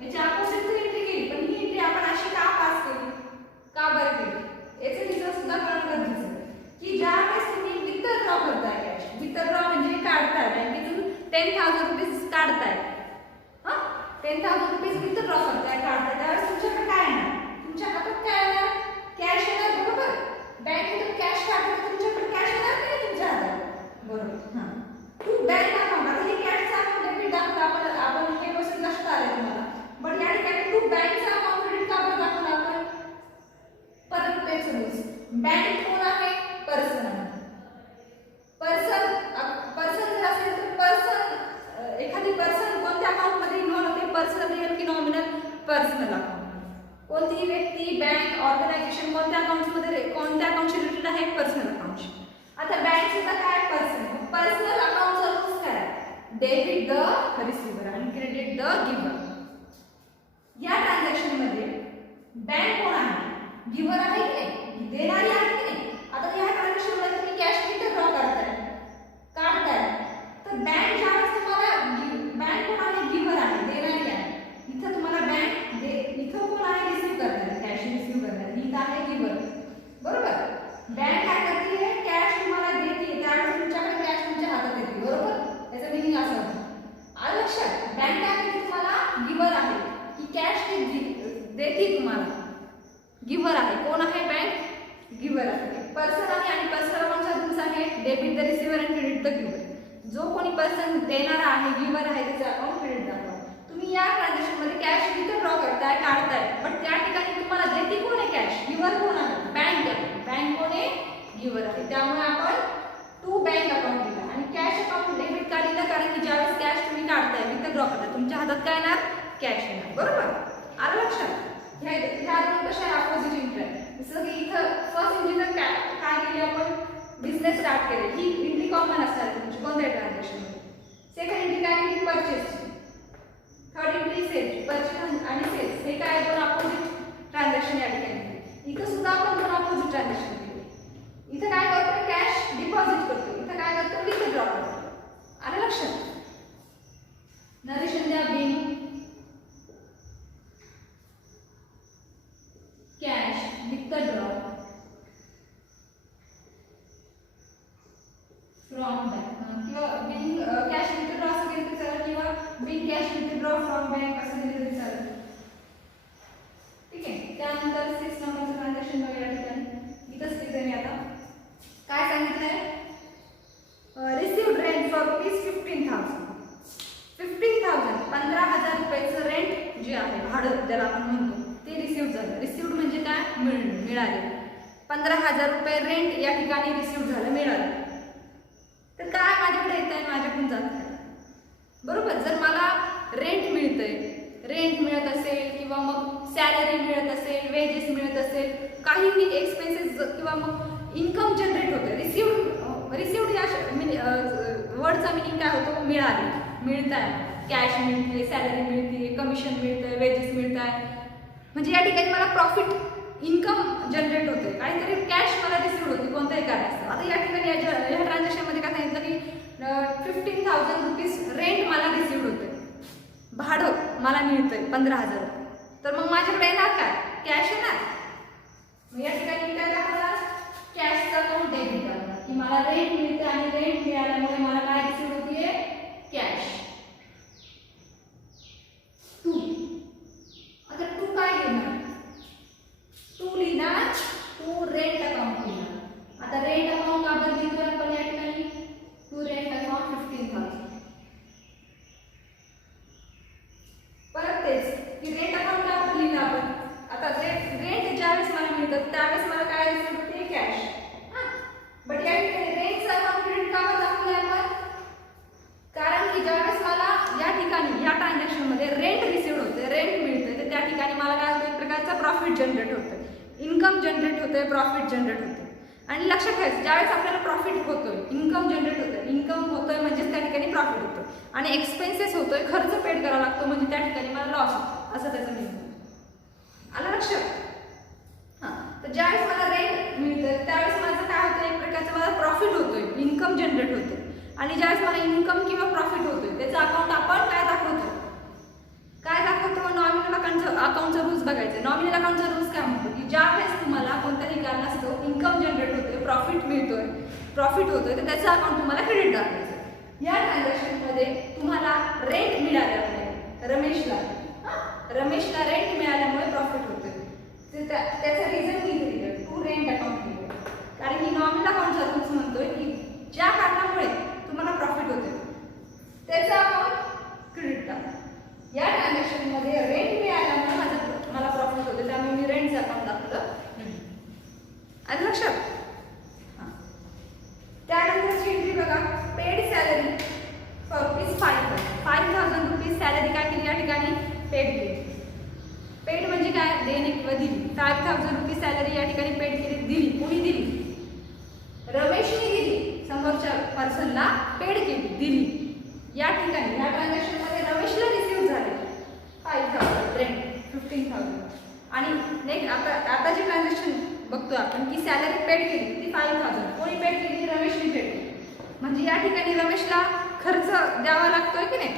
याच्या अपोजिट एंट्री केली, पण ही एंट्री आपण अशी का पास केली, का बरं केली, याचे रिझन सुद्धा कळणं गरजेचं आहे. की ज्यावेळेस तुम्ही विथड्रॉ करताय कॅश, विथड्रॉ म्हणजे काढताय बँकेतून 10,000 रुपीज काढताय, 10,000 रुपीज विथड्रॉ करताय, काढताय, त्यावेळेस तुमच्याकडे काय येणार, तुमच्या हातात काय येणार, कॅश रिलेटेड आहे पर्सनल अकाउंटशी. आता बँक सुद्धा काय पर्सनल अकाउंटचा रूल्स काय, डेबिट द रिसिव्हर आणि क्रेडिट द गिव्हर. या ट्रान्झॅक्शन मध्ये बँक कोण आहे, गिव्हर आहे की नाही, देणारी आहे की नाही. आता या ट्रान्झॅक्शन मध्ये तुम्ही कॅश किती ड्रॉ काढताय, तर बँक ज्यावेळेस तुम्हाला बँक कोण आहे, गिव्हर आहे, देणारी आहे. इथं तुम्हाला बँक इथं कोण आहे, रिसीव्ह करणारी, कॅश रिसीव्ह करणारी, इथं आहे गिव्हर. बरोबर. बँक काय करते, कॅश तुम्हाला देते, त्यावेळेस तुमच्याकडे कॅश तुमच्या हातात येते. बरोबर. याचं मीनिंग असं होतं. आलं लक्षात. बँक काय करते, तुम्हाला गिव्हर आहे की कॅश देते तुम्हाला, गिव्हर आहे. कोण आहे, बँक गिव्हर आहे. पर्सन आणि पर्सनल अकाउंटचा रूल्स आहे debit the receiver and credit the giver. जो कोणी पर्सन देणारा आहे, गिव्हर आहे, त्याचं अकाउंट क्रेडिट दाखवा. तुम्ही या ट्रान्झॅक्शन मध्ये कॅश किती ड्रॉ करताय, काढताय, पण त्या ठिकाणी तुम्हाला देते कोण आहे, कॅश, गिव्हर कोण आहे, बँक आहे. बँक कोण आहे, गिव्हर आहे. त्यामुळे आपण टू बँक अकाउंट दिला आणि कॅश अकाउंट डेबिट का दिलं, कारण की ज्यावेळेस कॅश तुम्ही काढताय, विथ ड्रॉ करताय, तुमच्या हातात काय येणार, कॅश येणार. बरोबर. आलं लक्षात. ह्या दोन कशा अपोजिट एंट्री आहे. जसं की इथं फर्स्ट एंट्रीला काय केली आपण, बिझनेस स्टार्ट केले, ही एंट्री कॉमन असणार तुमची कोणत्या ट्रान्झॅक्शन मध्ये. सेकंड एंट्री काय केली, purchase. Third entry sales, purchase आणि सेल्स. हे काय दोन अपोजिट ट्रान्झॅक्शन या ठिकाणी. इथं सुद्धा आपण दोन अपोजिट ट्रान्झॅक्शन केले. इथं काय करतो, कॅश डिपॉझिट करतो, इथं काय करतो, विथड्रॉ करतो. आलं लक्षात. नरेशन द्या, bill cash withdraw from bank किंवा बिल कॅश विथड्रॉ असं केलं तरी चालेल, किंवा bill cash withdraw from bank असं केलं तरी चालेल. ठीक आहे. त्यानंतर 6 नंबरचं ट्रान्झॅक्शन बघा. या ठिकाणी इथंच तिथे मी आता काय सांगितलंय, रिसिव्ड रेंट फॉर रुपीज 15,000. 15,000 रुपयाचं रेंट जे आहे, भाडं ज्याला आपण म्हणतो, ते रिसिव्ह झालं. रिसिव्ड म्हणजे काय, मिळाले. 15,000 रुपये रेंट या ठिकाणी रिसिव्ह झालं, मिळालं. तर काय माझ्याकडे येत आहे, माझ्याकडून जात आहे. बरोबर. जर मला रेंट मिळतंय, रेंट मिळत असेल किंवा मग सॅलरी मिळत असेल, वेजेस मिळत असेल, काहीही एक्सपेन्सेस किंवा मग इन्कम जनरेट होते. रिसिव्ड या वर्डचा मिनिंग काय होतो, मिळाले, मिळत आहे. कॅश मिळते, सॅलरी मिळते, कमिशन मिळतं, वेजेस मिळत आहे. म्हणजे या ठिकाणी मला प्रॉफिट, इन्कम जनरेट होते, काहीतरी कॅश मला रिसिव्ह होते कोणत्याही कारणास्तव. आता या ठिकाणी या ट्रान्झॅक्शनमध्ये काय सांगितलं की 15,000 रुपीज रेंट मला रिसिव्ह होते, भाडं मला मिळतंय 15,000 रुपये. तर मग माझ्याकडे येणार काय, कॅश येणार. या ठिकाणी काय दाखवणार, कॅशचा अकाउंट डेबिट करणार की मला रेंट मिळते आणि रेंट मिळाल्यामुळे मला काय रिसिव्ह होतीये, कॅश. टू. आता टू काय घेणार, टू लिहिणार, टू रेंट अकाउंट लिहिणार. आता रेंट अकाउंट का बरं लिहितोय आपण या ठिकाणी, टू रेंट अकाउंट 15,000. परत तेच की रेंट अकाउंट का बरं लिहिलं आपण. आता रेंट ज्यावेळेस मला मिळतं त्यावेळेस मला काय रिसिव्ह होते, कॅश. बट या ठिकाणी रेंटचं अकाउंट क्रेडिट का बरं दाखवलंय आपण, कारण की ज्यावेळेस मला या ठिकाणी या ट्रान्झॅक्शन मध्ये रेंट रिसिव्ह होते, रेंट मिळते, तर त्या ठिकाणी मला काय होतं, एक प्रकारचा प्रॉफिट जनरेट होतं, इन्कम जनरेट होते, प्रॉफिट जनरेट होते. आणि लक्षात ठेवायचं, ज्यावेळेस आपल्याला प्रॉफिट होतोय, इन्कम जनरेट होतं, इन्कम होतोय म्हणजेच त्या ठिकाणी प्रॉफिट होतं, आणि एक्सपेन्सेस होतोय, खर्च पेड करावा लागतो, म्हणजे त्या ठिकाणी मला लॉस होतो, असं त्याचं मीनिंग. आलं लक्षात. हां. तर ज्यावेळेस मला रेंट मिळतं त्यावेळेस माझं काय होतं, एक प्रकारचं मला प्रॉफिट होतोय, इन्कम जनरेट होते. आणि ज्यावेळेस मला इन्कम किंवा प्रॉफिट होतोय त्याचं अकाउंट आपण काय दाखवतो, नॉमिनल अकाउंटचा रूल्स बघायचं. नॉमिनल अकाउंटचा रूल्स काय म्हणतो की ज्यावेळेस तुम्हाला कोणत्याही कारणास्तव इन्कम जनरेट होते, प्रॉफिट मिळतोय, प्रॉफिट होतोय, तर त्याचं अकाउंट तुम्हाला क्रेडिट दाखवायचं. या ट्रान्झॅक्शनमध्ये तुम्हाला रेंट मिळाल्यामुळे रमेशला रेंट मिळाल्यामुळे प्रॉफिट होतोय, त्याचं रिझन मी दिलं, टू रेंट अकाउंट दिलं. कारण की नॉमिनल अकाउंटचा रूल्स म्हणतोय की ज्या कारणामुळे तुम्हाला प्रॉफिट होते त्याचं अकाउंट क्रेडिट दाखवा. या ट्रान्झॅक्शनमध्ये रेंट मिळाल्यामुळे मला प्रॉफिट होते, त्यामुळे मी रेंटचं अकाउंट दाखवलं. आणि लक्षात. त्यानंतरची एंट्री बघा, paid salary for rupees 5,000 rupees salary काय केली या ठिकाणी, पेड केली. पेड म्हणजे काय, देणे किंवा दिली. 5,000 रुपीज सॅलरी या ठिकाणी पेड केली, दिली. कोणी दिली, म्हणजे या ठिकाणी रमेशला खर्च द्यावा लागतोय की नाही,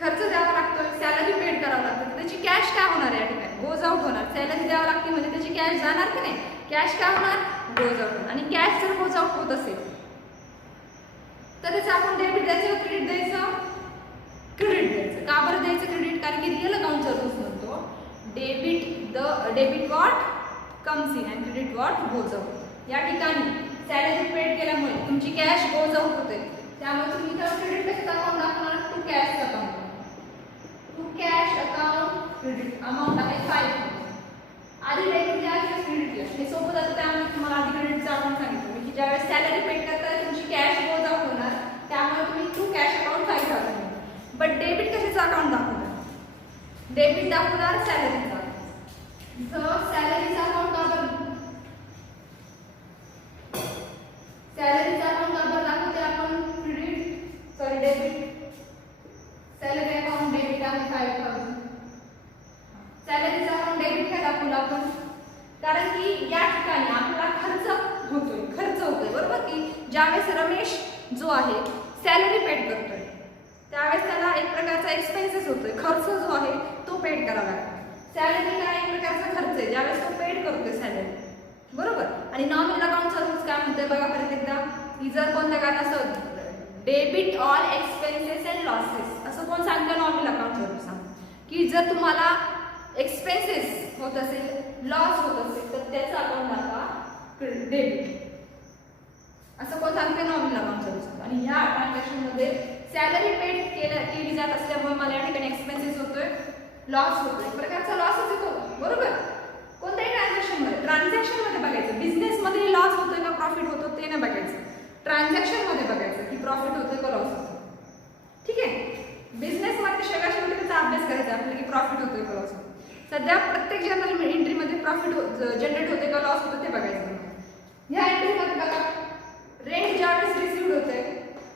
खर्च द्यावा लागतोय, सॅलरी पेड करावं लागतं, तर त्याची कॅश काय होणार या ठिकाणी, गोज आउट होणार. सॅलरी द्यावी लागते म्हणजे त्याची कॅश जाणार की नाही, कॅश काय होणार, गोज आउट. आणि कॅश जर गोज आउट होत असेल तर त्याचं आपण डेबिट द्यायचं का क्रेडिट द्यायचं, क्रेडिट द्यायचं. का बरं द्यायचं क्रेडिट, कारण की रिअल अकाउंटचा रूल्स म्हणतो debit what comes in and credit what goes out. या ठिकाणी सॅलरी पेड केल्यामुळे तुमची कॅश गोज आउट होते, त्यामुळे तुम्ही तर क्रेडिट कशाचं अकाउंट दाखवणार, to cash account. To cash account credit amount आहे 5. आधी डेबिट द्या किंवा क्रेडिट द्या, हे सोपं जातं. त्यामुळे तुम्हाला आधी क्रेडिटचं अकाउंट सांगितलं की ज्यावेळेस सॅलरी पेड करता तुमची कॅश गोज आउट होणार, त्यामुळे तुम्ही to cash account 5,000. But debit कशाचं अकाउंट दाखवणार, डेबिट दाखवणार सॅलरीचा. सॅलरीचा अकाउंट दाखवते आपण डेबिट. सॅलरी अकाउंट डेबिट आहे 5,000. सॅलरीचा अकाउंट डेबिट काय दाखवलं आपण, कारण की या ठिकाणी आपला खर्च होतोय बरोबर. की ज्यावेळेस रमेश जो आहे सॅलरी पेड करतोय त्यावेळेस त्याला एक प्रकारचा एक्सपेन्सेस होतोय, खर्च जो आहे तो पेड करावा लागतो. सॅलरी हा एक प्रकारचा खर्च आहे ज्यावेळेस तो पेड करतोय सॅलरी बरोबर. आणि नॉमिनल अकाउंटचा रूल्स काय म्हणतोय बघा परत एकदा, की जर कोणत्या कारणास्तव debit all expenses and losses, असं कोण सांगतं, नॉमिनल अकाउंटचा रूल्स सांगतो की जर तुम्हाला एक्सपेन्सेस होत असेल, लॉस होत असेल तर त्याचं अकाउंट दाखवा डेबिट, असं कोण सांगते, नॉमिनल अकाउंटचा रूल्स. आणि ह्या ट्रान्झॅक्शनमध्ये सॅलरी पेड केली जात असल्यामुळे मला या ठिकाणी एक्सपेन्सेस होतोय, लॉस होतोय, प्रकारचा लॉसच येतो बरोबर. कोणत्याही ट्रान्झॅक्शन मध्ये बघायचं, बिझनेस मध्ये लॉस होतोय का प्रॉफिट होतो ते नाही बघायचं, ट्रान्झॅक्शन मध्ये बघायचं की प्रॉफिट होतोय का लॉस होतो. ठीक आहे, बिझनेस मध्ये शेवटी त्याचा अभ्यास करायचा आपल्याला की प्रॉफिट होतोय का लॉस होतो. सध्या प्रत्येक जनरल एंट्रीमध्ये प्रॉफिट जनरेट होते का लॉस होतो ते बघायचं. ह्या एंट्रीमध्ये बघा रेंट ज्यावेळेस रिसिव्ड होते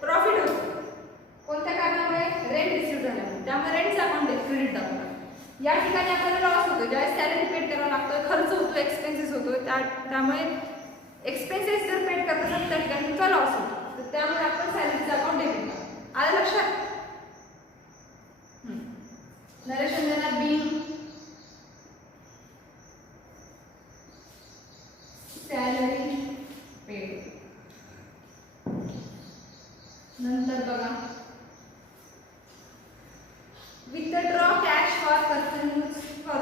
प्रॉफिट होतो, कोणत्या कारणामुळे, रेंट रिसिव्ह झाल्यामुळे, त्यामुळे रेंटचा अकाउंट क्रेडिट दाखवला. या ठिकाणी आपल्याला लॉस होतो ज्यावेळेस सॅलरी पेड करावा लागतोय, खर्च होतो, एक्सपेन्सेस होतो, त्यामुळे एक्सपेन्सेस जर पेड करत असेल त्या ठिकाणी तुमचा लॉस होतो, तर त्यामुळे आपण सॅलरीचा अकाउंट डेबिट करा. आलं लक्षात. नरेशन देणार बिल, सॅलरी पेड. नंतर बघा withdraw cash for person use for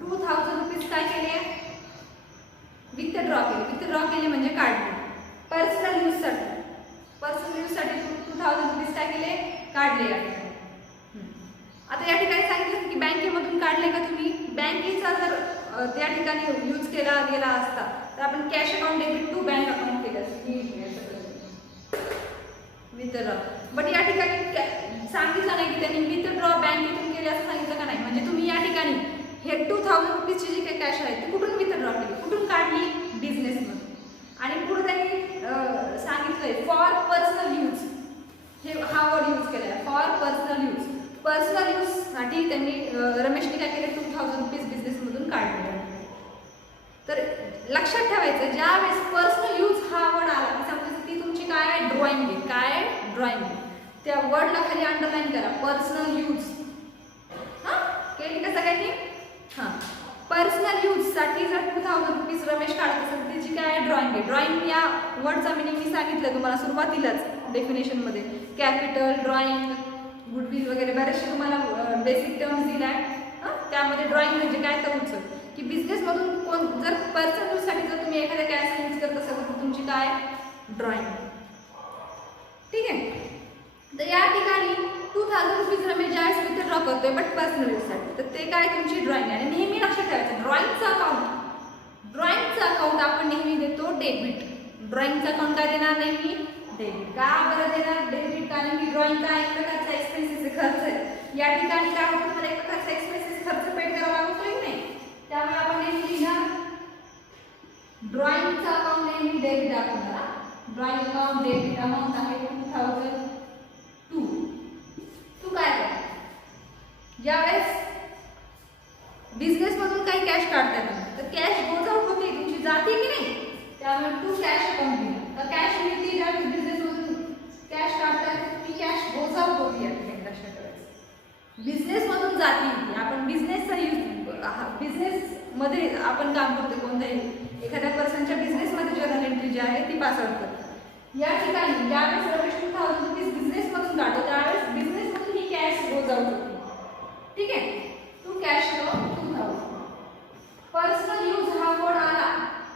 ₹2,000 काय केले, विथड्रॉ केले म्हणजे काढले पर्सनल यूज साठी 2,000 काय केले, काढले. आता या ठिकाणी सांगितलं की बँकेमधून काढले का तुम्ही, बँकेचा जर त्या ठिकाणी यूज केला गेला असता तर आपण cash account debit to bank account केलं विथड्रॉ. बट या ठिकाणी सांगितलं नाही की त्यांनी विथड्रॉ बँकेतून केले असं सांगितलं का नाही. म्हणजे तुम्ही या ठिकाणी हे ₹2,000 ची जी काही कॅश आहे ती कुठून विथड्रॉ केली, कुठून काढली, बिझनेसमधून. आणि पुढे त्यांनी सांगितलंय फॉर पर्सनल यूज, हे हा वर्ड यूज केलाय for personal use. Personal use साठी त्यांनी रमेशने काय केले, ₹2,000 बिझनेसमधून काढले. तर लक्षात ठेवायचं ज्या वेळेस पर्सनल यूज हा वर्ड आला की समजायचं ती तुमची काय ड्रॉइंग आहे, काय ड्रॉइंग आहे, त्या वर्डला खाली अंडरलाईन करा पर्सनल यूज. हां केली का सगळ्यांनी. हां पर्सनल यूज साठी जर ₹2,000 रमेश काढत असेल त्याची काय ड्रॉइंग आहे. ड्रॉइंग या वर्डचा मिनिंग मी सांगितलं तुम्हाला सुरुवातीलाच डेफिनेशन मध्ये, कॅपिटल, ड्रॉइंग, गुडविल वगैरे बरेचसे तुम्हाला बेसिक टर्म्स दिले आहे. त्यामध्ये ड्रॉइंग म्हणजे काय तर उचल की बिझनेसमधून कोण जर पर्सनल यूजसाठी जर तुम्ही एखाद्या कॅश यूज करत असाल तर तुमची काय ड्रॉइंग. ठीक आहे, तर या ठिकाणी ₹2,000 रमेश ज्यावेळेस विथड्रॉ करतोय बट पर्सनल यूजसाठी तर ते काय तुमची ड्रॉइंग आहे. आणि नेहमी लक्षात ठेवायचं ड्रॉइंगचं अकाउंट आपण नेहमी देतो डेबिट. ड्रॉइंगचं अकाउंट काय देणार, नेहमी डेबिट. का बरं देणार डेबिट, कारण की ड्रॉइंग काय एक प्रकारचा एक्सपेन्सेस खर्च आहे. या ठिकाणी काय होतं तुम्हाला एक प्रकारचा एक्सपेन्सेस खर्च पेड करावा लागतोय की नाही, त्यामुळे आपण नेहमी लिहिणार ड्रॉइंगचा अकाउंट नेहमी डेबिट दाखवणार. ड्रॉइंग अकाउंट डेबिट अमाऊंट आहे 2,002. तू काय करा ज्यावेळेस बिझनेस मधून काही कॅश काढतात तर कॅश गोज आउट होते, तुमची जाते की नाही, त्यामुळे टू कॅश अकाउंट दिला. तर कॅश मिळते ज्यावेळेस मध्ये आपण काम करतो, कोणत्याही एखाद्या पर्सनच्या बिझनेसमध्ये जर्नल एंट्री जी आहे ती पास आउट करतो. या ठिकाणी ज्यावेळेस रमेश 2000 रुपीज बिझनेसमधून काढतो त्यावेळेस बिझनेसमधून ही कॅश रोज आउट होते. ठीक आहे, to cash flow 2000. Personal use हा कोड आला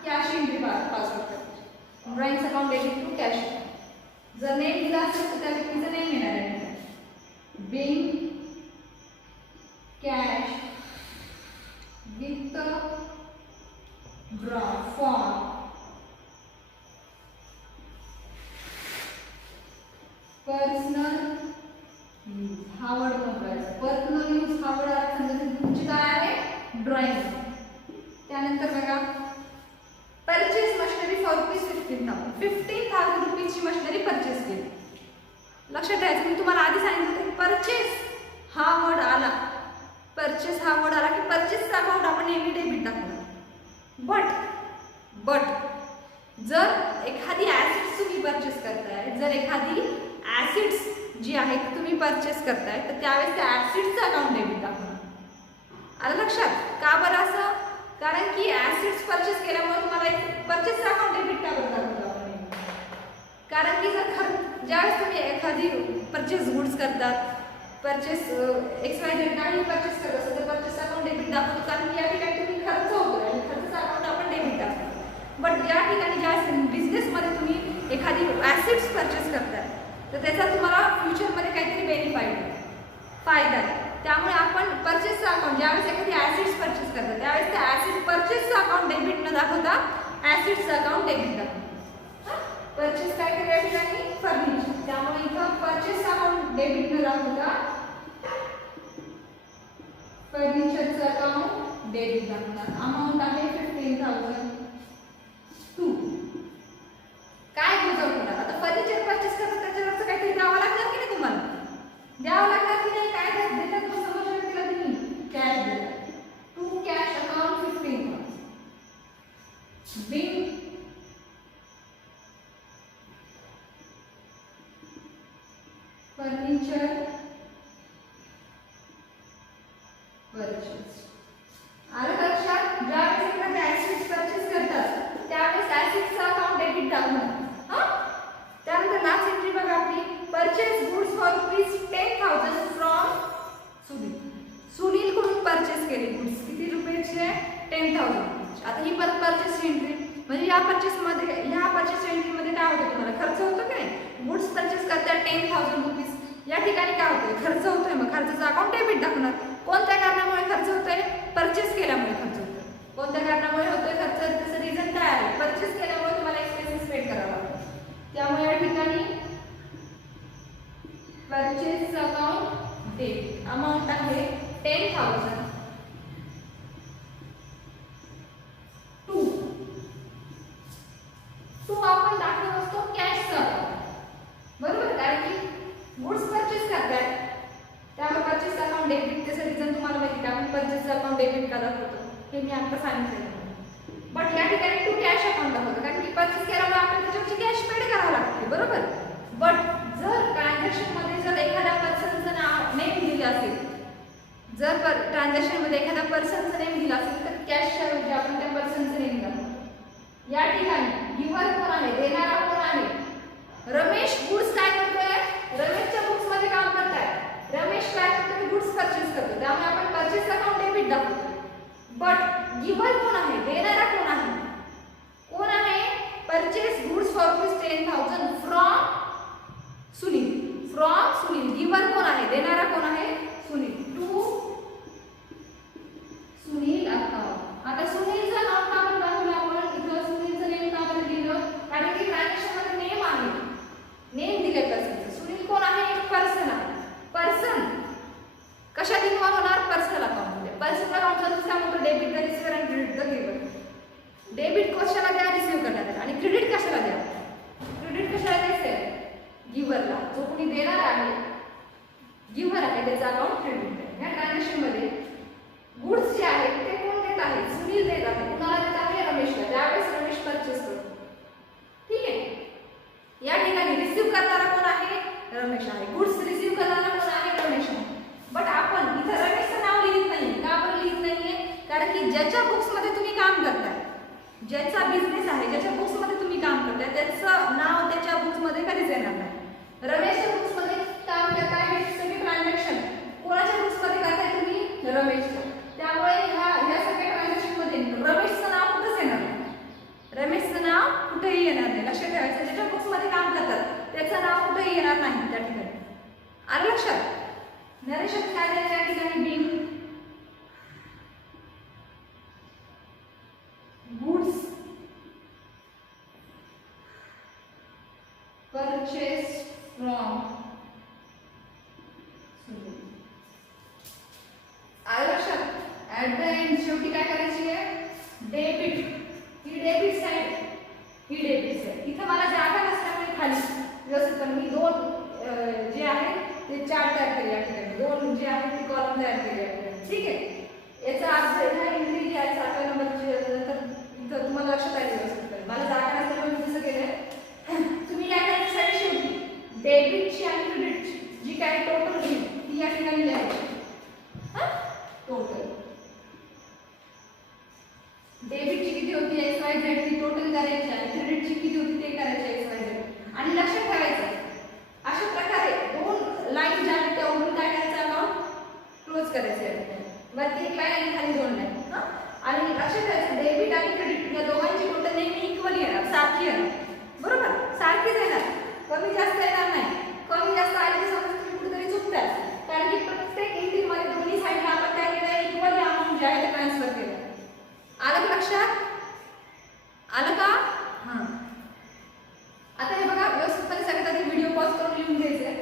कॅश एंट्री पास आउट करतो. Drawing account debit to cash. जर नेम दिला असेल तर त्या व्यक्तीचं नेम येणार आहे. Being cash withdraw form personal use. हा वर्ड वापरायचा. पर्सनल यूज हा वर्ड आला समजा तुमची काय आहे ड्रॉइंग. त्यानंतर बघा परचेस मशिनरी फॉर रुपीज 15,000 रुपीजची मशिनरी परचेस केली. लक्षात ठेवायचं मी तुम्हाला आधी सांगितलं होतं परचेस हा वर्ड आला, परचेस हा वर्ड आला की परचेसचा अकाउंट आपण नेहमी डेबिट दाखवणार. बट जर एखादी ॲसेट्स तुम्ही परचेस करताय, जर एखादी ॲसेट्स जी आहे ती तुम्ही परचेस करताय तर त्यावेळेस त्या ॲसेट्सचं अकाउंट डेबिट दाखवणार. आलं लक्षात? का बरं असं? कारण की ॲसेट्स परचेस केल्यामुळे तुम्हाला एक परचेसचं अकाउंट डेबिट का बरं दाखवतो आपण? कारण की जर ज्यावेळेस तुम्ही एखादी परचेस गुड्स करतात, परचेस XYZ काही परचेस करत असेल तर परचेस अकाउंट डेबिट दाखवतो. कारण की या ठिकाणी तुम्ही खर्च होतो आणि खर्चाचं अकाउंट आपण डेबिट दाखवतो. बट या ठिकाणी ज्या बिझनेसमध्ये तुम्ही एखादी ॲसेट्स परचेस करताय तर त्याचा तुम्हाला फ्युचरमध्ये काहीतरी फायदा आहे. त्यामुळे आपण परचेसचं अकाउंट ज्यावेळेस एखादी ॲसेट्स परचेस करतात त्यावेळेस त्या ॲसेट परचेसचं अकाउंट डेबिट न दाखवता ॲसेट्सचं अकाउंट डेबिट दाखवतो. परचेस काय केलं या ठिकाणी फर्निचर, त्यामुळे इथं परचेस अकाउंट डेबिट न दाखवता फर्निचरचं अकाउंट डेबिट दाखवणार. अमाऊंट आहे 15,000. काय गुंतवणूक आता फर्निचर परचेस करतात त्याच्यावरचं काहीतरी द्यावं लागणार की नाही तुम्हाला? द्यावं लागणार की नाही? काय देतात मग समोरच्या व्यक्तीला तुम्ही कॅश देतात. To cash account 15,000. Bill furniture purchase. आलं लक्षात? ज्यावेळेस एखादी ॲसेट्स परचेस करतात त्यावेळेस ॲसेट्सचं अकाउंट डेबिट दाखवणार. त्यानंतर लास्ट एंट्री बघा आपली purchase goods for rupees 10,000 from Sunil. Sunil कडून परचेस केले गुड्स किती रुपयाचे? 10,000. आता ही परचेस एंट्री म्हणजे या परचेस एंट्रीमध्ये काय होतं तुम्हाला खर्च होतो की नाही? गुड्स परचेस करतात 10,000 रुपीज. या ठिकाणी काय होतंय खर्च होतोय, मग खर्चाचं अकाउंट डेबिट दाखवणार. कोणत्या कारणामुळे खर्च होतोय? परचेस केल्यामुळे खर्च होतोय. कोणत्या कारणामुळे होतोय खर्च? त्याचं रिझन काय आहे? परचेस केल्यामुळे तुम्हाला एक्सपेन्सेस पेड करावा लागतो. त्यामुळे या ठिकाणी परचेस अकाउंट डेबिट. अमाऊंट आहे 10,000. टू आपण दाखवत असतो कॅशचं अकाउंट, बरोबर? कारण की गुड्स परचेस करताय त्यामुळे परचेस अकाउंट डेबिट. त्याचं रिझन तुम्हाला माहिती का? आपण परचेस अकाउंट डेबिट का दाखवतो हे मी आता सांगितलं. बट या ठिकाणी टू कॅश अकाउंट दाखवतो कारण की परचेस केल्यामुळे आपल्याला त्याच्यावरची कॅश पेड करावं लागते, बरोबर? बट जर ट्रान्झॅक्शनमध्ये जर एखाद्या पर्सनचं नाव नेम दिलं असेल, जर ट्रान्झॅक्शनमध्ये एखाद्या पर्सनचं नेम दिलं असेल तर कॅशच्या ऐवजी आपण त्या पर्सनचं नेम दाखवतो. या ठिकाणी गिव्हर कोण आहे? देणारा कोण आहे? रमेश गुड्स काय करतोय? रमेशच्या बुक्स मध्ये काम करताय. रमेश काय करतोय? गुड्स परचेस करतो. त्यामुळे आपण परचेस अकाउंट डेबिट दाखवतो. बट गिव्हर कोण आहे? देणारा कोण आहे? कोण आहे? Purchase goods for rupees 10,000 from Sunil. From Sunil. Giver कोण आहे? देणारा कोण आहे? सुनील. To Sunil account. आता सुनीलचं नाव का आपण दाखवलं? आपण इथं सुनीलचं नेम का बरं दिलं? कारण की ट्रान्झॅक्शन मध्ये नेम आहे, नेम दिले पर्सनचं. सुनील कोण आहे? एक पर्सन आहे. पर्सन कशात इन्व्हॉल्व होणार? पर्सनल अकाउंट मध्ये. पर्सनल अकाउंटचा दुसरा म्हणतो डेबिट द रिसिव्हर आणि क्रेडिट द गिव्हर. डेबिट कशाला द्या? रिसिव्ह करण्यात. आणि क्रेडिट कशाला द्या? क्रेडिट कशाला द्यायचंय? गिव्हरला. जो कोणी देणार आहे गिव्हर आहे त्याचा अकाउंट क्रेडिट आहे. या ट्रान्झॅक्शन मध्ये गुड्स जे आहेत ते कोण देत आहे? सुनील देत आहे. कुणाला देत आहे? रमेशला. त्यावेळेस रमेश परचेस करतो. ठीक आहे. या ठिकाणी रिसिव्ह करणारा कोण आहे? रमेश आहे. गुड्स रिसिव्ह करणारा कोण आहे? रमेश आहे. बट आपण इथं रमेशचं नाव लिहित नाही. का आपण लिहित नाहीये? कारण की ज्याच्या ज्याच्या बुक्समध्ये तुम्ही काम करताय, ज्याचा बिझनेस आहे, ज्याच्या बुक्समध्ये तुम्ही काम करताय, त्याचं नाव त्याच्या बुक्समध्ये कधीच येणार नाही. रमेशच्या बुक्समध्ये काम करताय हे सगळे ट्रान्झॅक्शन कोणाच्या बुक्समध्ये करताय तुम्ही? रमेशच्या. त्यामुळे ह्या सगळ्या ट्रान्झॅक्शनमध्ये रमेशचं नाव कुठंच येणार नाही. रमेशचं नाव कुठेही येणार नाही. लक्षात ठेवायचं, ज्याच्या बुक्समध्ये काम करतात त्याचं नाव कुठेही येणार नाही त्या ठिकाणी. आलं लक्षात? नरेशन काय द्यायचं या ठिकाणी? Bing goods purchase from. आलं लक्षात? ऍट द एंड शेवटी काय करायची आहे? डेबिट. ही डेबिट साईड, ही डेबिट साईड. इथं मला जागा नसल्यामुळे खाली व्यवस्थितपणे मी दोन जे आहे ते चार्ट तयार केले या ठिकाणी, दोन जे आहे ते कॉलम तयार केले या ठिकाणी. ठीक आहे, याचा अर्थ ह्या एंट्री जी आहे 7व्या नंबरची तर इथं तुम्हाला लक्षात आली व्यवस्थितपणे. मला जागा नसल्यामुळे मी कसं केलंय, तुम्ही काय करायचं साईड शेवटी डेबिटची आणि क्रेडिटची जी काय टोटल होईल ती या ठिकाणी लिहायची. टोटल डेबिटची किती होती XYZ ती टोटल करायची आणि क्रेडिटची किती होती ते करायची XYZ. आणि लक्षात ठेवायचं अशा प्रकारे दोन लाईन ज्या आहेत त्या उघडून काय करायचं अकाउंट क्लोज करायचं आहे. वरती एक लाईन आणि खाली दोन लाईन. आणि लक्षात ठेवायचं डेबिट आणि क्रेडिट या दोघांची टोटल नेहमी इक्वल येणार, सारखी येणार. बरोबर, सारखीच येणार, कमी जास्त येणार नाही. कमी जास्त आली तर समजा तुम्ही कुठेतरी चुकताय, कारण की प्रत्येक एंट्रीमध्ये दोन्ही साईडला आपण काय केलं, इक्वल अमाऊंट जे आहे ते ट्रान्सफर केलं. आलं का लक्षात? आलं का? हां. आता हे बघा व्यवस्थितपणे सगळ्यात आधी व्हिडिओ पॉज करून लिहून घ्यायचे.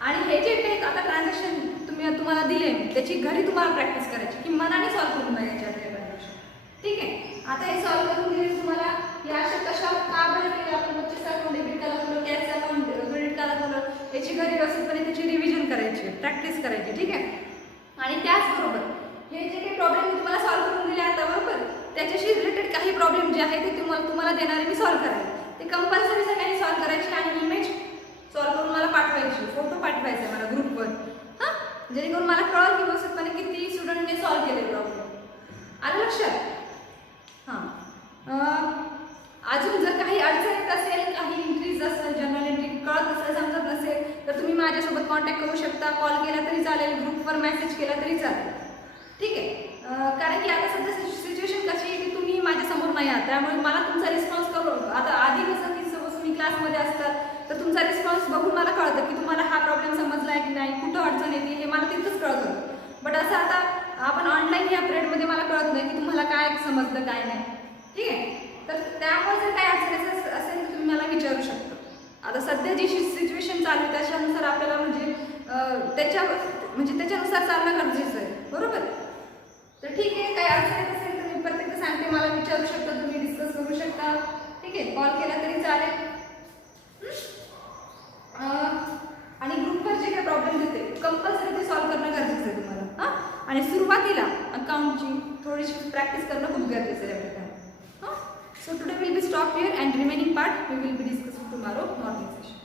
आणि हे जे टेक आता ट्रान्झॅक्शन तुम्हाला दिले त्याची घरी तुम्हाला प्रॅक्टिस करायची की मनाने सॉल्व्ह करून बघायचे आपले ट्रान्झॅक्शन. ठीक आहे, आता हे सॉल्व्ह करून दिले तुम्हाला. या अशा कशा का बरं केलं आपण, बचत अकाउंट डेबिट का दाखवलं, कॅश अकाउंट क्रेडिट का दाखवलं, याची घरी व्यवस्थितपणे त्याची रिव्हिजन करायची, प्रॅक्टिस करायची. ठीक आहे, आणि त्याचबरोबर हे जे काही प्रॉब्लेम मी तुम्हाला सॉल्व्ह करून दिले आता बरोबर, त्याच्याशी रिलेटेड काही प्रॉब्लेम जे आहे ते तुम्हाला देणारे मी सॉल्व्ह करायचे. ते कंपल्सरी सगळ्यांनी सॉल्व्ह करायचे आणि इमेज सॉल्व्ह करून मला पाठवायची, फोटो पाठवायचे मला ग्रुपवर. हां, जेणेकरून मला कळलं की व्यवस्थितपणे किती स्टुडंटने सॉल्व्ह केले प्रॉब्लेम. आलं लक्षात? हां, अजून जर काही अडचण येत असेल, काही एंट्रीज असेल, जनरल एंट्री कळत असेल, समजत नसेल तर तुम्ही माझ्यासोबत कॉन्टॅक्ट करू शकता. कॉल केला तरी चालेल, ग्रुपवर मेसेज केला तरी चालेल. ठीक आहे, कारण की आता सध्या सिच्युएशन कशी आहे की तुम्ही माझ्यासमोर नाही आहात, त्यामुळे मला तुमचा रिस्पॉन्स करून आता आधी कसं की सपोज तुम्ही क्लासमध्ये असतात तर तुमचा रिस्पॉन्स बघून मला कळतं की तुम्हाला हा प्रॉब्लेम समजला आहे की नाही, कुठं अडचण येते हे मला तिथंच कळतं. बट असं आता आपण ऑनलाईन या पिरियडमध्ये मला कळत नाही की तुम्हाला काय समजलं काय नाही. ठीक आहे, तर त्यामुळे जर काय अडचण असेल तर तुम्ही मला विचारू शकता. आता सध्या जी सिच्युएशन चालू आहे त्याच्यानुसार आपल्याला म्हणजे त्याच्यानुसार चालणं गरजेचं आहे. बरोबर, तर ठीक आहे, काही अडचण येत असेल तर मी प्रत्येक सांगते, मला विचारू शकता, तुम्ही डिस्कस करू शकता. ठीक आहे, कॉल केला तरी चालेल. आणि ग्रुपवर जे काही प्रॉब्लेम येते कंपल्सरी ते सॉल्व्ह करणं गरजेचं आहे तुम्हाला. हां, आणि सुरुवातीला अकाउंटची थोडीशी प्रॅक्टिस करणं खूप गरजेचं आहे या ठिकाणी. हां, so today we'll be stop here and remaining part we will be discussing tomorrow morning session.